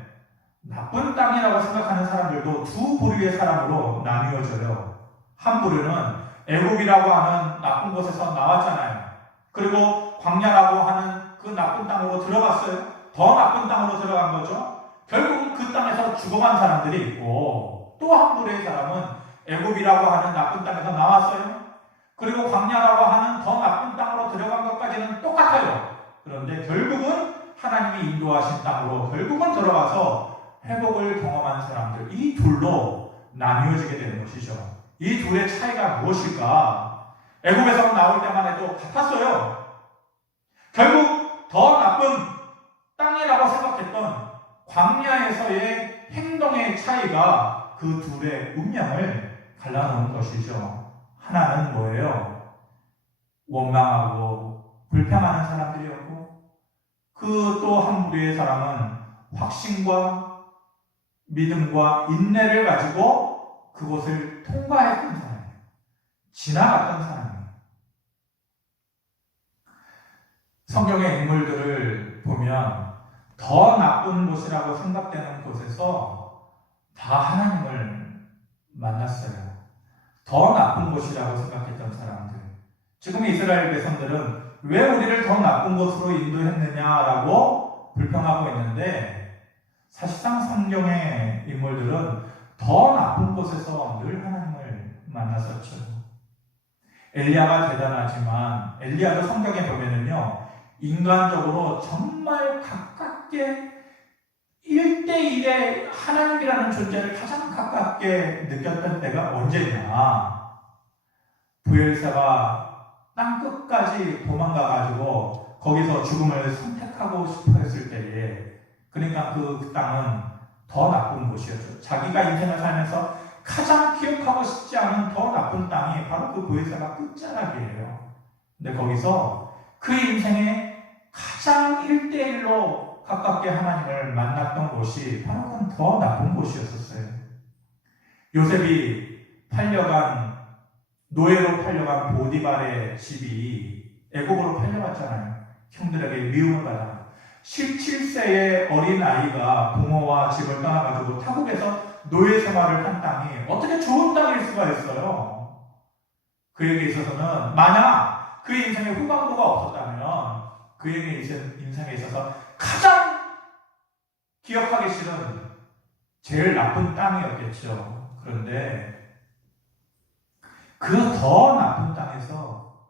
나쁜 땅이라고 생각하는 사람들도 두 부류의 사람으로 나뉘어져요. 한 부류는 애굽이라고 하는 나쁜 곳에서 나왔잖아요. 그리고 광야라고 하는 그 나쁜 땅으로 들어갔어요. 더 나쁜 땅으로 들어간 거죠. 결국 그 땅에서 죽어간 사람들이 있고, 또 한 부류의 사람은 애굽이라고 하는 나쁜 땅에서 나왔어요. 그리고 광야라고 하는 더 나쁜 땅으로 들어간 것까지는 똑같아요. 그런데 결국은 하나님이 인도하신 땅으로 결국은 들어가서 회복을 경험한 사람들, 이 둘로 나뉘어지게 되는 것이죠. 이 둘의 차이가 무엇일까? 애굽에서 나올 때만 해도 같았어요. 결국 더 나쁜 땅이라고 생각했던 광야에서의 행동의 차이가 그 둘의 운명을 갈라놓은 것이죠. 하나는 뭐예요? 원망하고 불평하는 사람들이었고, 그 또 한 부류의 사람은 확신과 믿음과 인내를 가지고 그곳을 통과했던 사람이에요. 지나갔던 사람이에요. 성경의 인물들을 보면 더 나쁜 곳이라고 생각되는 곳에서 다 하나님을 만났어요. 더 나쁜 곳이라고 생각했던 사람들. 지금 이스라엘 백성들은 왜 우리를 더 나쁜 곳으로 인도했느냐라고 불평하고 있는데, 사실상 성경의 인물들은 더 나쁜 곳에서 늘 하나님을 만났었죠. 엘리야가 대단하지만 엘리야도 성경에 보면은요, 인간적으로 정말 가깝게 1대1의 하나님이라는 존재를 가장 가깝게 느꼈던 때가 언제냐? 부엘사가 땅 끝까지 도망가가지고 거기서 죽음을 선택하고 싶어 했을 때에, 그러니까 그 땅은 더 나쁜 곳이었죠. 자기가 인생을 살면서 가장 기억하고 싶지 않은 더 나쁜 땅이 바로 그 부엘사가 끝자락이에요. 근데 거기서 그 인생의 가장 1대1로 가깝게 하나님을 만났던 곳이 바로 그 더 나쁜 곳이었었어요. 요셉이 노예로 팔려간 보디발의 집이 애국으로 팔려갔잖아요. 형들에게 미움을 받아 17세의 어린 아이가 부모와 집을 떠나가지고 타국에서 노예 생활을 한 땅이 어떻게 좋은 땅일 수가 있어요? 그에게 있어서는 만약 그 인생에 후반부가 없었다면 그에게 인생에 있어서 가장 기억하기 싫은 제일 나쁜 땅이었겠죠. 그런데 그 더 나쁜 땅에서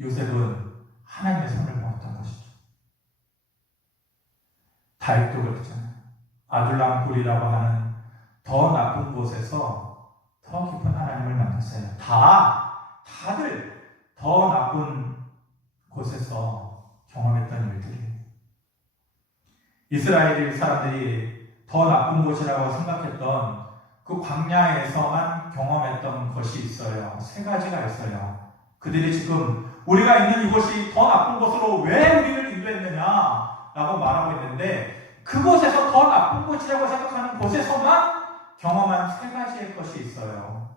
요셉은 하나님의 손을 모았던 것이죠. 다윗도 그랬잖아요. 아둘람굴이라고 하는 더 나쁜 곳에서 더 깊은 하나님을 만났어요. 다들 더 나쁜 곳에서 경험했던 일들이에요. 이스라엘 사람들이 더 나쁜 곳이라고 생각했던 그 광야에서만 경험했던 것이 있어요. 3가지가 있어요. 그들이 지금 우리가 있는 이곳이 더 나쁜 곳으로 왜 우리를 인도했느냐라고 말하고 있는데, 그곳에서 더 나쁜 곳이라고 생각하는 곳에서만 경험한 3가지의 것이 있어요.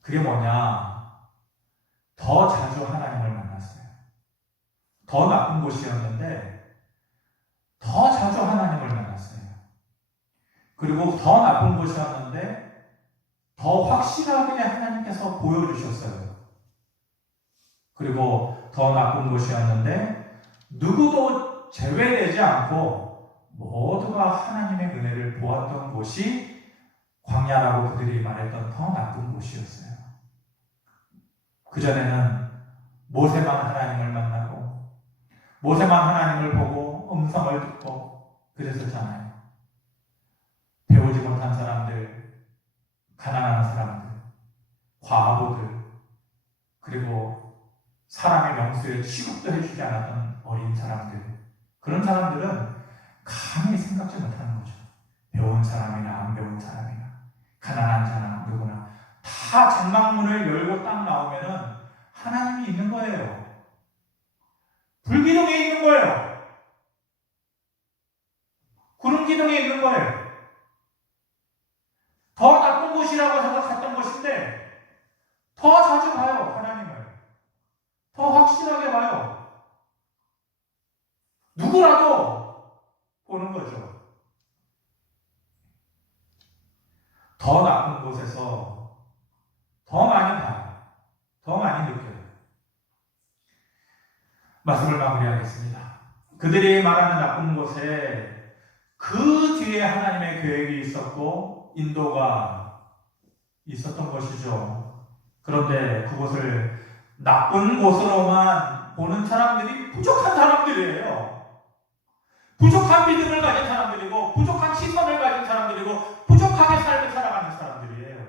그게 뭐냐? 더 자주 하나님을 만났어요. 더 나쁜 곳이었는데 더 자주 하나님을 만났어요. 그리고 더 나쁜 곳이었는데 더 확실하게 하나님께서 보여주셨어요. 그리고 더 나쁜 곳이었는데 누구도 제외되지 않고 모두가 하나님의 은혜를 보았던 곳이 광야라고 그들이 말했던 더 나쁜 곳이었어요. 그전에는 모세만 하나님을 만나고 모세만 하나님을 보고 음성을 듣고 그랬었잖아요. 배우지 못한 사람들, 가난한 사람들, 과부들, 그리고 사람의 명수에 취급도 해주지 않았던 어린 사람들, 그런 사람들은 감히 생각지 못하는 거죠. 배운 사람이나 안 배운 사람이나 가난한 사람 누구나 다 장막문을 열고 딱 나오면은 하나님이 있는 거예요. 불기둥에 있는 거예요. 구름기둥에 있는 거예요. 더 나쁜 곳이라고 생각했던 것인데 더 자주 봐요. 하나님을 더 확실하게 봐요. 누구라도 보는 거죠. 더 나쁜 곳에서 더 많이 봐요. 더 많이 느껴요. 말씀을 마무리하겠습니다. 그들이 말하는 나쁜 곳에 그 뒤에 하나님의 계획이 있었고 인도가 있었던 것이죠. 그런데 그곳을 나쁜 곳으로만 보는 사람들이 부족한 사람들이에요. 부족한 믿음을 가진 사람들이고 부족한 시선을 가진 사람들이고 부족하게 삶을 살아가는 사람들이에요.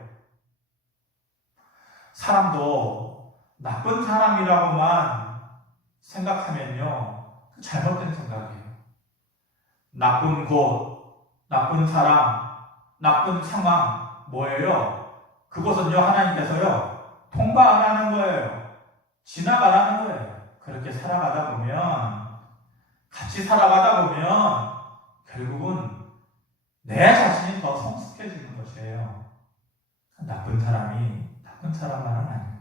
사람도 나쁜 사람이라고만 생각하면요, 잘못된 생각이에요. 나쁜 곳, 나쁜 사람, 나쁜 상황, 뭐예요? 그것은요, 하나님께서요, 통과 안 하는 거예요. 지나가라는 거예요. 그렇게 살아가다 보면, 같이 살아가다 보면, 결국은 내 자신이 더 성숙해지는 것이에요. 나쁜 사람이 나쁜 사람만은 아니에요.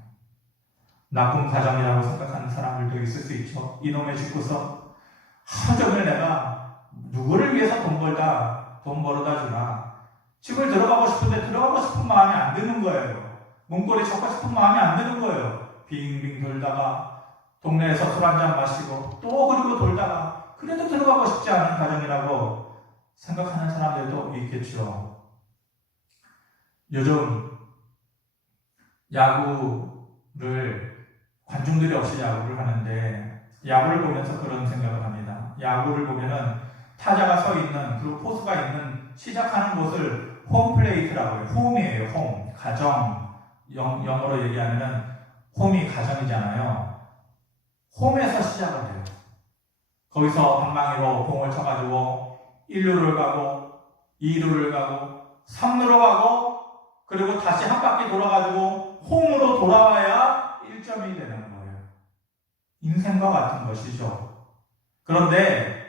나쁜 가정이라고 생각하는 사람들도 있을 수 있죠. 이놈의 집구석, 하루 종일 내가 누구를 위해서 돈 벌어다 주나. 집을 들어가고 싶은데 들어가고 싶은 마음이 안 드는 거예요. 문고리 젓고 싶은 마음이 안 드는 거예요. 빙빙 돌다가 동네에서 술 한잔 마시고 또 그리고 돌다가 그래도 들어가고 싶지 않은 가정이라고 생각하는 사람들도 있겠죠. 요즘 야구를 관중들이 없이 야구를 하는데 야구를 보면서 그런 생각을 합니다. 야구를 보면은 타자가 서 있는 그리고 포수가 있는 시작하는 곳을 홈플레이트라고 해요. 홈이에요. 홈. 가정, 영어로 얘기하면은 홈이 가정이잖아요. 홈에서 시작을 해요. 거기서 방망이로 공을 쳐가지고 1루를 가고 2루를 가고 3루로 가고 그리고 다시 한 바퀴 돌아가지고 홈으로 돌아와야 1점이 되는 거예요. 인생과 같은 것이죠. 그런데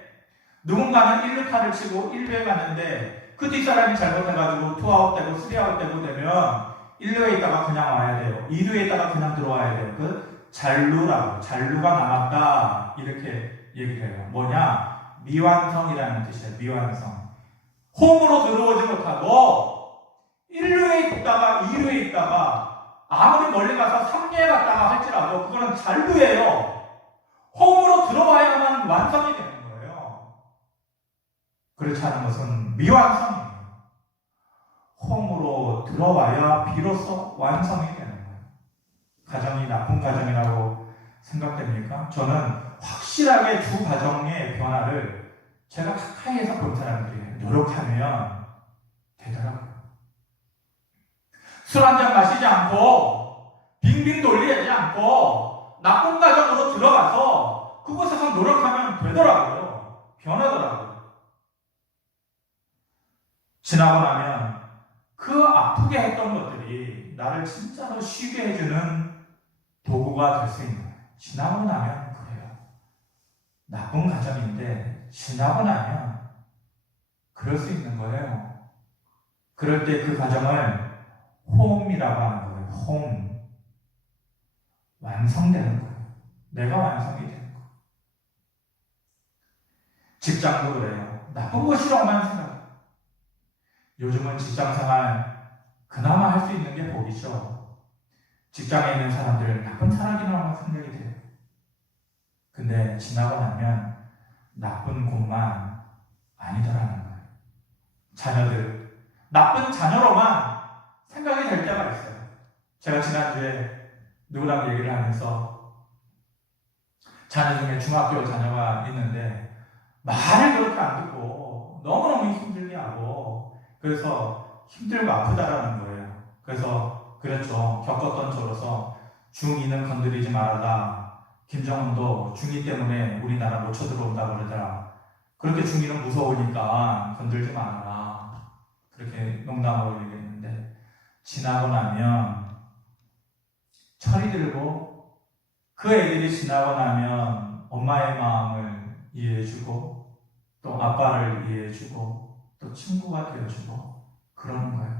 누군가는 1루타를 치고 1루에 갔는데 그 뒷사람이 잘못해가지고 투아웃 되고 3아웃 되고 되면 1루에 있다가 그냥 와야 돼요. 2루에 있다가 그냥 들어와야 돼요. 그 잔루가 남았다 이렇게 얘기를 해요. 뭐냐? 미완성이라는 뜻이에요. 미완성. 홈으로 들어오지 못하고 1루에 있다가 2루에 있다가 아무리 멀리 가서 3루에 갔다가 할지라도 그거는 잔루예요. 홈으로 들어와야만 완성이 되는 거예요. 그렇지 않은 것은 미완성이에요. 홈으로 들어와야 비로소 완성이 되는 거예요. 가정이 나쁜 가정이라고 생각됩니까? 저는 확실하게 두 가정의 변화를 제가 가까이에서 본 사람들이 노력하면 되더라고요. 술 한잔 마시지 않고 빙빙 돌리지 않고 나쁜 가정으로 들어가서 그곳에서 노력하면 되더라고요. 변하더라고요. 지나고 나면 그 아프게 했던 것들이 나를 진짜로 쉬게 해주는 도구가 될 수 있는 거예요. 지나고 나면 그래요. 나쁜 가정인데 지나고 나면 그럴 수 있는 거예요. 그럴 때 그 가정을 홈이라고 하는 거예요. 홈. 완성되는 거예요. 내가 완성이 되는 거예요. 직장도 그래요. 나쁜 것이라고만 생각해요. 요즘은 직장생활 그나마 할 수 있는 게 복이죠. 직장에 있는 사람들 나쁜 사람이라고 생각이 돼요. 근데 지나고 나면 나쁜 곳만 아니더라는 거예요. 자녀들 나쁜 자녀로만 생각이 될 때가 있어요. 제가 지난주에 누구랑 얘기를 하면서 자녀 중에 중학교 자녀가 있는데 말을 그렇게 안 듣고 너무너무 힘들게 하고 그래서 힘들고 아프다라는 거예요. 그래서 그랬죠. 겪었던 저로서 중2는 건드리지 말아라. 김정은도 중2 때문에 우리나라 못 쳐들어온다 그러더라. 그렇게 중2는 무서우니까 건들지 말아라. 그렇게 농담으로 얘기했는데 지나고 나면 철이 들고 그 애들이 지나고 나면 엄마의 마음을 이해해주고 또 아빠를 이해해주고 또 친구가 되어주고 그러는 거예요.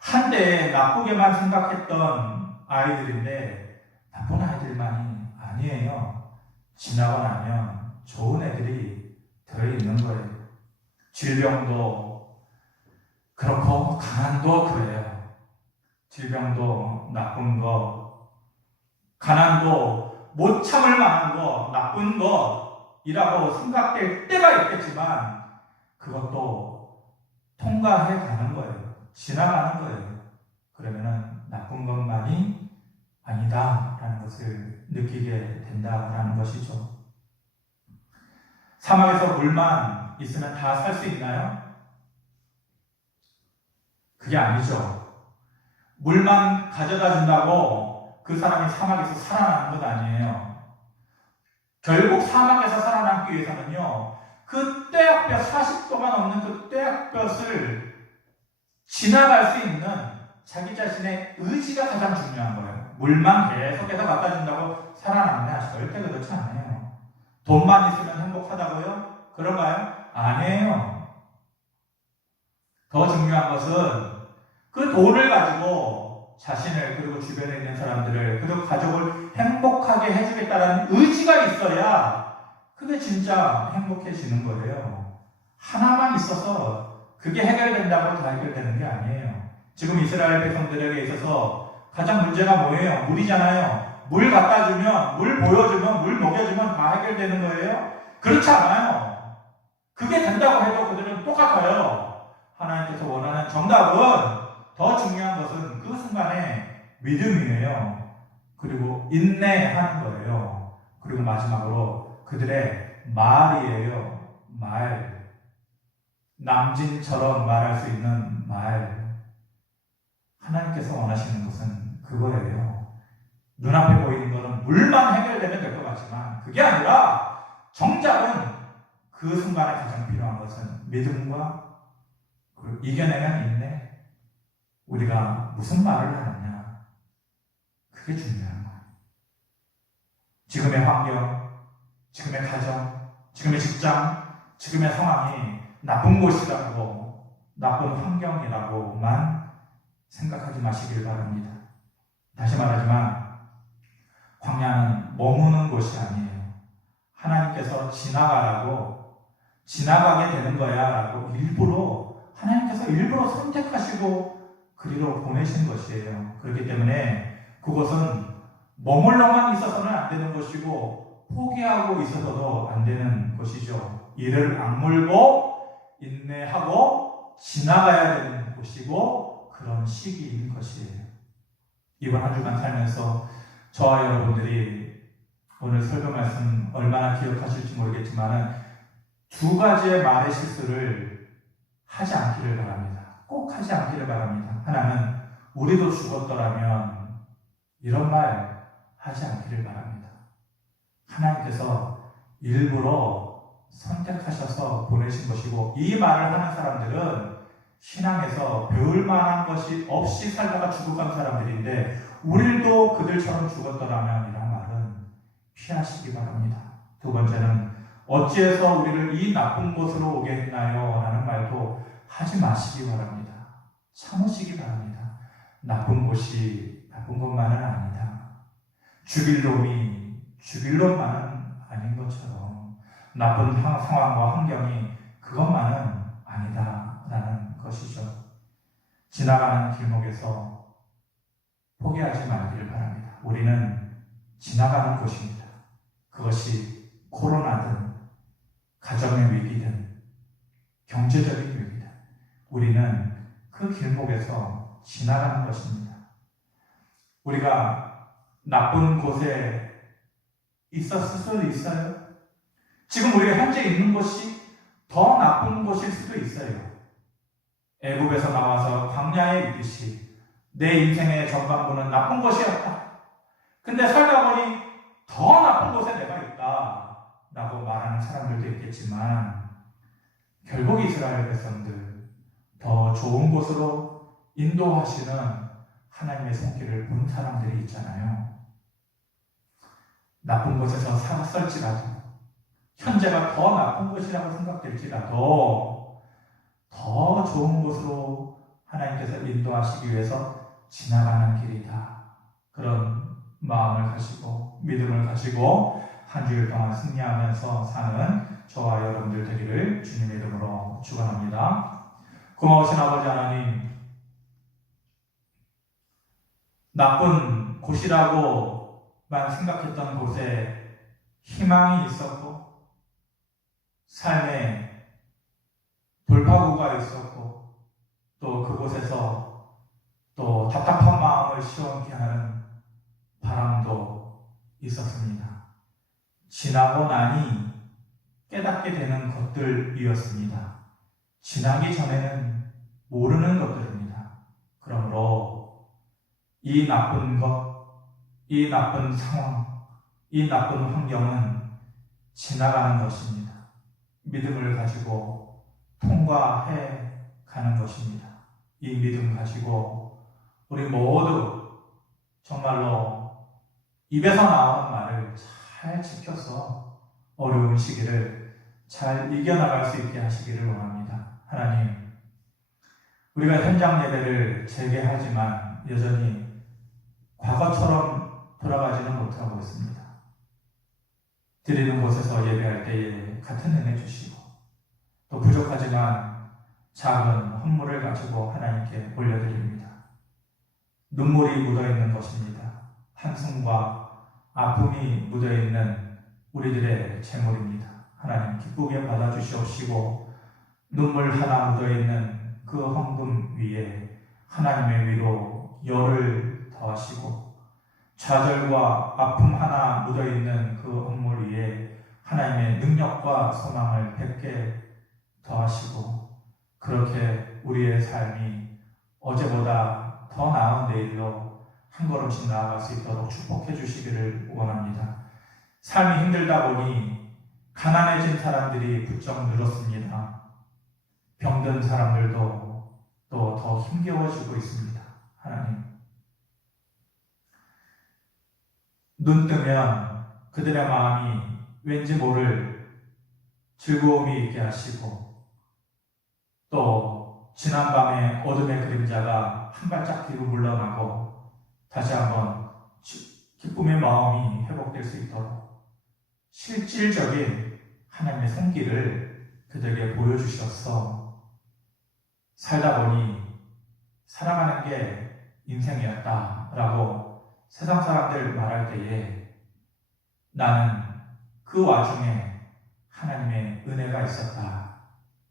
한때 나쁘게만 생각했던 아이들인데 나쁜 아이들만이 아니에요. 지나고 나면 좋은 애들이 되어있는 거예요. 질병도 그렇고 가난도 그래요. 질병도 나쁜 거, 가난도 못 참을 만한 거, 나쁜 거이라고 생각될 때가 있겠지만 그것도 통과해 가는 거예요. 지나가는 거예요. 그러면은 나쁜 것만이 아니다라는 것을 느끼게 된다라는 것이죠. 사막에서 물만 있으면 다 살 수 있나요? 그게 아니죠. 물만 가져다 준다고 그 사람이 사막에서 살아나는 것 아니에요. 결국 사막에서 살아남기 위해서는요, 그 떼약볕, 40도가 넘는 그 떼약볕을 지나갈 수 있는 자기 자신의 의지가 가장 중요한 거예요. 물만 계속해서 갖다 준다고 살아남냐? 절대 그렇지 않아요. 돈만 있으면 행복하다고요? 그런가요? 아니에요. 더 중요한 것은 그 돈을 가지고 자신을 그리고 주변에 있는 사람들을 그리고 가족을 행복하게 해주겠다는 의지가 있어야 그게 진짜 행복해지는 거예요. 하나만 있어서 그게 해결된다고 다 해결되는 게 아니에요. 지금 이스라엘 백성들에게 있어서 가장 문제가 뭐예요? 물이잖아요. 물 갖다 주면, 물 보여주면, 물 먹여주면 다 해결되는 거예요? 그렇지 않아요. 그게 된다고 해도 그들은 똑같아요. 하나님께서 원하는 정답은 더 중요한 것은 그 순간에 믿음이에요. 그리고 인내하는 거예요. 그리고 마지막으로 그들의 말이에요. 말. 남진처럼 말할 수 있는 말. 하나님께서 원하시는 것은 그거예요. 눈앞에 보이는 거는 물만 해결되면 될 것 같지만 그게 아니라 정작은 그 순간에 가장 필요한 것은 믿음과 그리고 이겨내는 인내. 우리가 무슨 말을 하느냐, 그게 중요한 거예요. 지금의 환경, 지금의 가정, 지금의 직장, 지금의 상황이 나쁜 곳이라고, 나쁜 환경이라고만 생각하지 마시길 바랍니다. 다시 말하지만 광야는 머무는 곳이 아니에요. 하나님께서 지나가게 되는 거야 라고 하나님께서 일부러 선택하시고 그리로 보내신 것이에요. 그렇기 때문에 그것은 머물러만 있어서는 안 되는 것이고 포기하고 있어서도 안 되는 것이죠. 이를 악물고 인내하고 지나가야 되는 곳이고 그런 시기인 것이에요. 이번 한 주간 살면서 저와 여러분들이 오늘 설교 말씀 얼마나 기억하실지 모르겠지만 두 가지의 말의 실수를 하지 않기를 바랍니다. 꼭 하지 않기를 바랍니다. 하나는 우리도 죽었더라면 이런 말 하지 않기를 바랍니다. 하나님께서 일부러 선택하셔서 보내신 것이고 이 말을 하는 사람들은 신앙에서 배울 만한 것이 없이 살다가 죽어간 사람들인데 우리도 그들처럼 죽었더라면 이란 말은 피하시기 바랍니다. 두 번째는 어찌해서 우리를 이 나쁜 곳으로 오게 했나요? 라는 말도 하지 마시기 바랍니다. 참으시기 바랍니다. 나쁜 곳이 나쁜 것만은 아니다. 죽일 놈이 죽일 놈만은 아닌 것처럼 나쁜 상황과 환경이 그것만은 아니다 라는 것이죠. 지나가는 길목에서 포기하지 말기를 바랍니다. 우리는 지나가는 곳입니다. 그것이 코로나든 가정의 위기든 경제적인 위기든 우리는 그 길목에서 지나가는 것입니다. 우리가 나쁜 곳에 있었을 수도 있어요. 지금 우리가 현재 있는 곳이 더 나쁜 곳일 수도 있어요. 애굽에서 나와서 광야에 있듯이 내 인생의 전반부는 나쁜 것이었다. 근데 살다 보니 더 나쁜 곳에 내가 있다 라고 말하는 사람들도 있겠지만 결국 이스라엘 백성들 더 좋은 곳으로 인도하시는 하나님의 손길을 본 사람들이 있잖아요. 나쁜 곳에서 살았을지라도 현재가 더 나쁜 곳이라고 생각될지라도 더 좋은 곳으로 하나님께서 인도하시기 위해서 지나가는 길이다. 그런 마음을 가지고 믿음을 가지고 한 주일 동안 승리하면서 사는 저와 여러분들 되기를 주님의 이름으로 축원합니다. 고마우신 아버지 하나님, 나쁜 곳이라고만 생각했던 곳에 희망이 있었고 삶의 돌파구가 있었고 또 그곳에서 또 답답한 마음을 시원케 하는 바람도 있었습니다. 지나고 나니 깨닫게 되는 것들이었습니다. 지나기 전에는 모르는 것들입니다. 그러므로 이 나쁜 것, 이 나쁜 상황, 이 나쁜 환경은 지나가는 것입니다. 믿음을 가지고 통과해 가는 것입니다. 이 믿음 가지고 우리 모두 정말로 입에서 나오는 말을 잘 지켜서 어려운 시기를 잘 이겨나갈 수 있게 하시기를 원합니다. 하나님, 우리가 현장 예배를 재개하지만 여전히 과거처럼 돌아가지는 못하고 있습니다. 드리는 곳에서 예배할 때에 같은 은혜 주시고 또 부족하지만 작은 헌물을 가지고 하나님께 올려드립니다. 눈물이 묻어있는 것입니다. 한숨과 아픔이 묻어있는 우리들의 재물입니다. 하나님 기쁘게 받아주시옵시고 눈물 하나 묻어있는 그 헌금 위에 하나님의 위로 열을 더하시고 좌절과 아픔 하나 묻어있는 그 헌물 위에 하나님의 능력과 소망을 100개 더하시고 그렇게 우리의 삶이 어제보다 더 나은 내일로 한 걸음씩 나아갈 수 있도록 축복해 주시기를 원합니다. 삶이 힘들다 보니 가난해진 사람들이 부쩍 늘었습니다. 병든 사람들도 또 더 힘겨워지고 있습니다. 하나님, 눈 뜨면 그들의 마음이 왠지 모를 즐거움이 있게 하시고, 또 지난밤의 어둠의 그림자가 한 발짝 뒤로 물러나고 다시 한번 기쁨의 마음이 회복될 수 있도록 실질적인 하나님의 손길을 그들에게 보여주셔서 살다 보니 살아가는 게 인생이었다라고 세상 사람들 말할 때에 나는 그 와중에 하나님의 은혜가 있었다.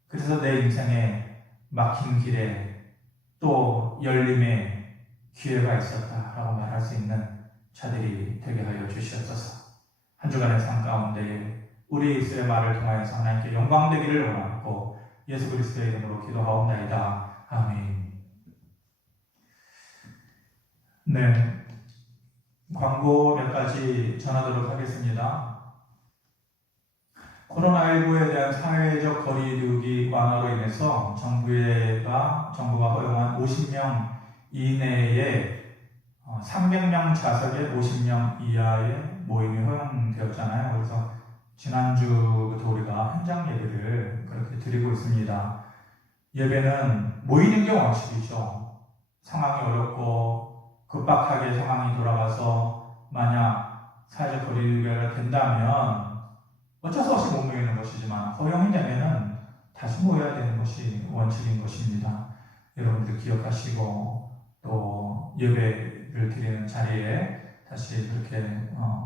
그래서 내 인생에 막힌 길에 또 열림의 기회가 있었다라고 말할 수 있는 자들이 되게 하여 주시옵소서. 한 주간의 삶 가운데 우리 입술의 말을 통하여서 하나님께 영광되기를 원하고 예수 그리스도의 이름으로 기도하옵나이다. 아멘. 네, 광고 몇 가지 전하도록 하겠습니다. 코로나19에 대한 사회적 거리두기 완화로 인해서 정부가 허용한 50명 이내에 300명 좌석에 50명 이하의 모임이 허용되었잖아요. 그래서 지난주부터 우리가 현장 예배를 그렇게 드리고 있습니다. 예배는 모이는 게 원칙이죠. 상황이 어렵고 급박하게 상황이 돌아가서 만약 사회적 거리두기가 된다면 어쩔 수 없이 못 모이는 것이지만 허용이 되면은 다시 모여야 되는 것이 원칙인 것입니다. 여러분들 기억하시고 또 예배를 드리는 자리에 다시 그렇게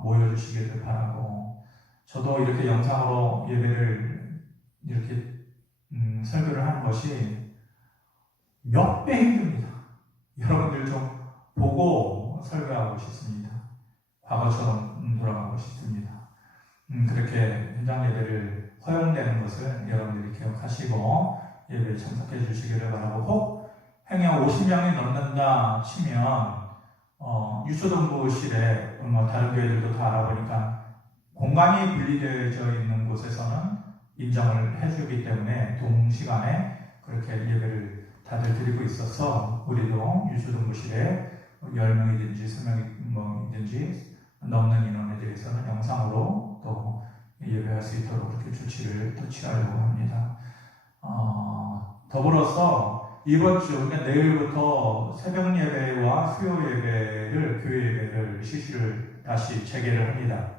모여주시기를 바라고, 저도 이렇게 영상으로 예배를 이렇게 설교를 하는 것이 몇 배 힘듭니다. 여러분들 좀 보고 설교하고 싶습니다. 과거처럼 돌아가고 싶습니다. 그렇게 현장 예배를 허용되는 것을 여러분들이 기억하시고 예배에 참석해 주시기를 바라고, 혹 행여 50명이 넘는다 치면 유초동부실에 다른 교회들도 다 알아보니까 공간이 분리되어져 있는 곳에서는 인정을 해주기 때문에 동시간에 그렇게 예배를 다들 드리고 있어서 우리도 유초동부실에 10명이든지 20명이든지 넘는 인원에 대해서는 영상으로 또 예배할 수 있도록 그렇게 조치를 또 취하려고 합니다. 더불어서 이번 주, 그러니까 내일부터 새벽 예배와 수요 예배를, 교회 예배를 실시를 다시 재개를 합니다.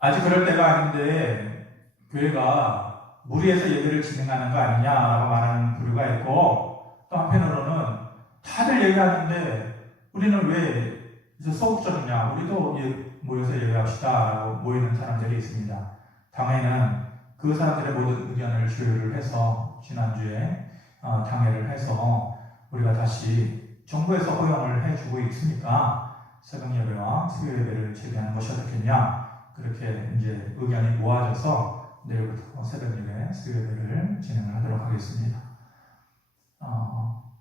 아직 그럴 때가 아닌데 교회가 무리해서 예배를 진행하는 거 아니냐라고 말하는 부류가 있고, 또 한편으로는 다들 예배하는데 우리는 왜 소극적이냐, 우리도 모여서 예배합시다 라고 모이는 사람들이 있습니다. 당회는 그 사람들의 모든 의견을 조율을 해서 지난주에 당회를 해서 우리가 다시 정부에서 허용을 해주고 있으니까 새벽 예배와 수요 예배를 재개하는 것이 어떻겠냐, 그렇게 이제 의견이 모아져서 내일부터 새벽 예배, 수요 예배를 진행을 하도록 하겠습니다.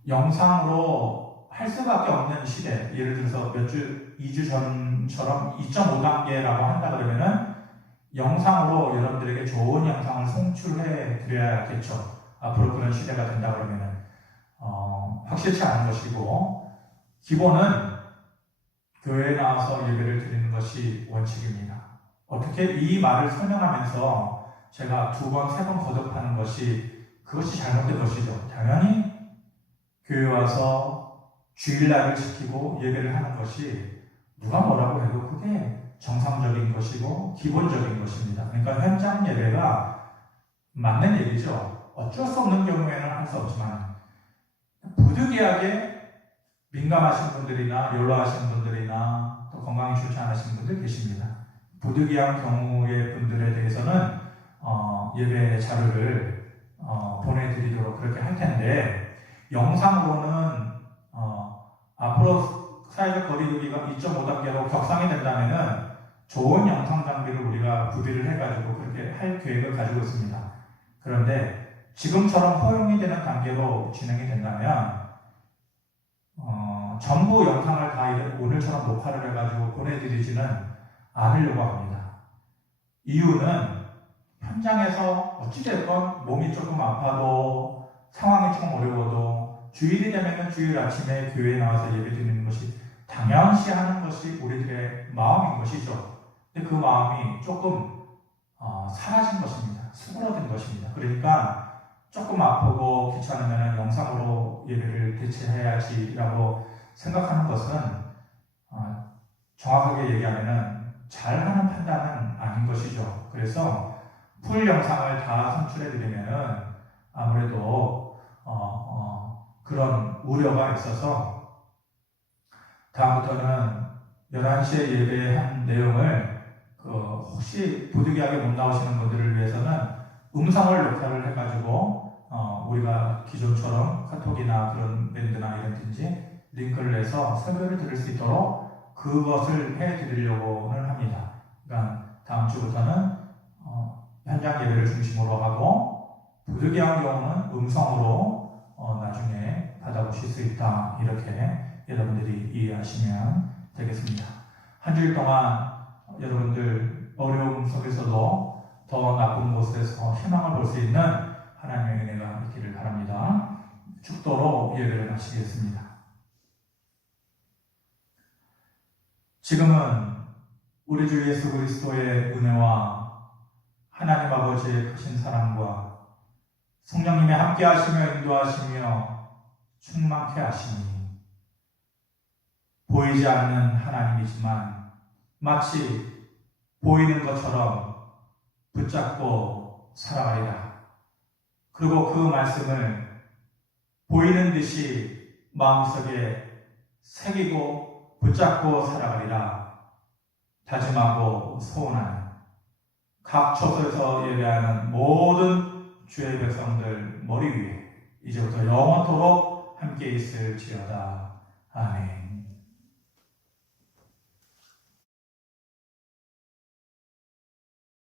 영상으로 할 수밖에 없는 시대, 예를 들어서 2주 전처럼 2.5단계라고 한다 그러면은 영상으로 여러분들에게 좋은 영상을 송출해 드려야겠죠. 앞으로 그런 시대가 된다 그러면은 확실치 않은 것이고, 기본은 교회에 나와서 예배를 드리는 것이 원칙입니다. 어떻게 이 말을 설명하면서 제가 2번, 3번 거듭하는 그것이 잘못된 것이죠. 당연히 교회 와서 주일날을 지키고 예배를 하는 것이 누가 뭐라고 해도 그게 정상적인 것이고 기본적인 것입니다. 그러니까 현장 예배가 맞는 얘기죠. 어쩔 수 없는 경우에는 할 수 없지만 부득이하게 민감하신 분들이나 연로하신 분들이나 또 건강이 좋지 않으신 분들 계십니다. 부득이한 경우의 분들에 대해서는 예배 자료를 보내드리도록 그렇게 할 텐데, 영상으로는 앞으로 사회적 거리두기가 2.5단계로 격상이 된다면은 좋은 영상 장비를 우리가 구비를 해가지고 그렇게 할 계획을 가지고 있습니다. 그런데 지금처럼 허용이 되는 단계로 진행이 된다면 전부 영상을 다 오늘처럼 녹화를 해가지고 보내드리지는 않으려고 합니다. 이유는 현장에서 어찌됐건 몸이 조금 아파도 상황이 좀 어려워도 주일이 되면 주일 아침에 교회에 나와서 예배 드리는 것이 당연시 하는 것이 우리들의 마음인 것이죠. 근데 그 마음이 조금 사라진 것입니다. 수그러든 것입니다. 그러니까 조금 아프고 귀찮으면 영상으로 예배를 대체해야지라고 생각하는 것은 정확하게 얘기하면 잘하는 판단은 아닌 것이죠. 그래서 풀 영상을 다 선출해드리면 아무래도 그런 우려가 있어서 다음부터는 11시에 예배한 내용을 혹시 부득이하게 못 나오시는 분들을 위해서는 음성을 녹화를 해가지고 우리가 기존처럼 카톡이나 그런 밴드나 이런든지 링크를 해서 설교를 들을 수 있도록 그것을 해드리려고는 합니다. 그러니까 다음 주부터는 현장 예배를 중심으로 하고 부득이한 경우는 음성으로 나중에 받아보실 수 있다. 이렇게 여러분들이 이해하시면 되겠습니다. 한 주일 동안 여러분들 어려움 속에서도 더 나쁜 곳에서 희망을 볼 수 있는 하나님의 은혜가 있기를 바랍니다. 축도로 예배를 마치겠습니다. 지금은 우리 주 예수 그리스도의 은혜와 하나님 아버지의 크신 사랑과 성령님의 함께 하시며 인도하시며 충만케 하시니 보이지 않는 하나님이지만 마치 보이는 것처럼 붙잡고 살아가리라. 그리고 그 말씀을 보이는 듯이 마음속에 새기고 붙잡고 살아가리라. 다짐하고 소원하는 각 초소에서 예배하는 모든 주의 백성들 머리 위에 이제부터 영원토록 함께 있을지어다. 아멘.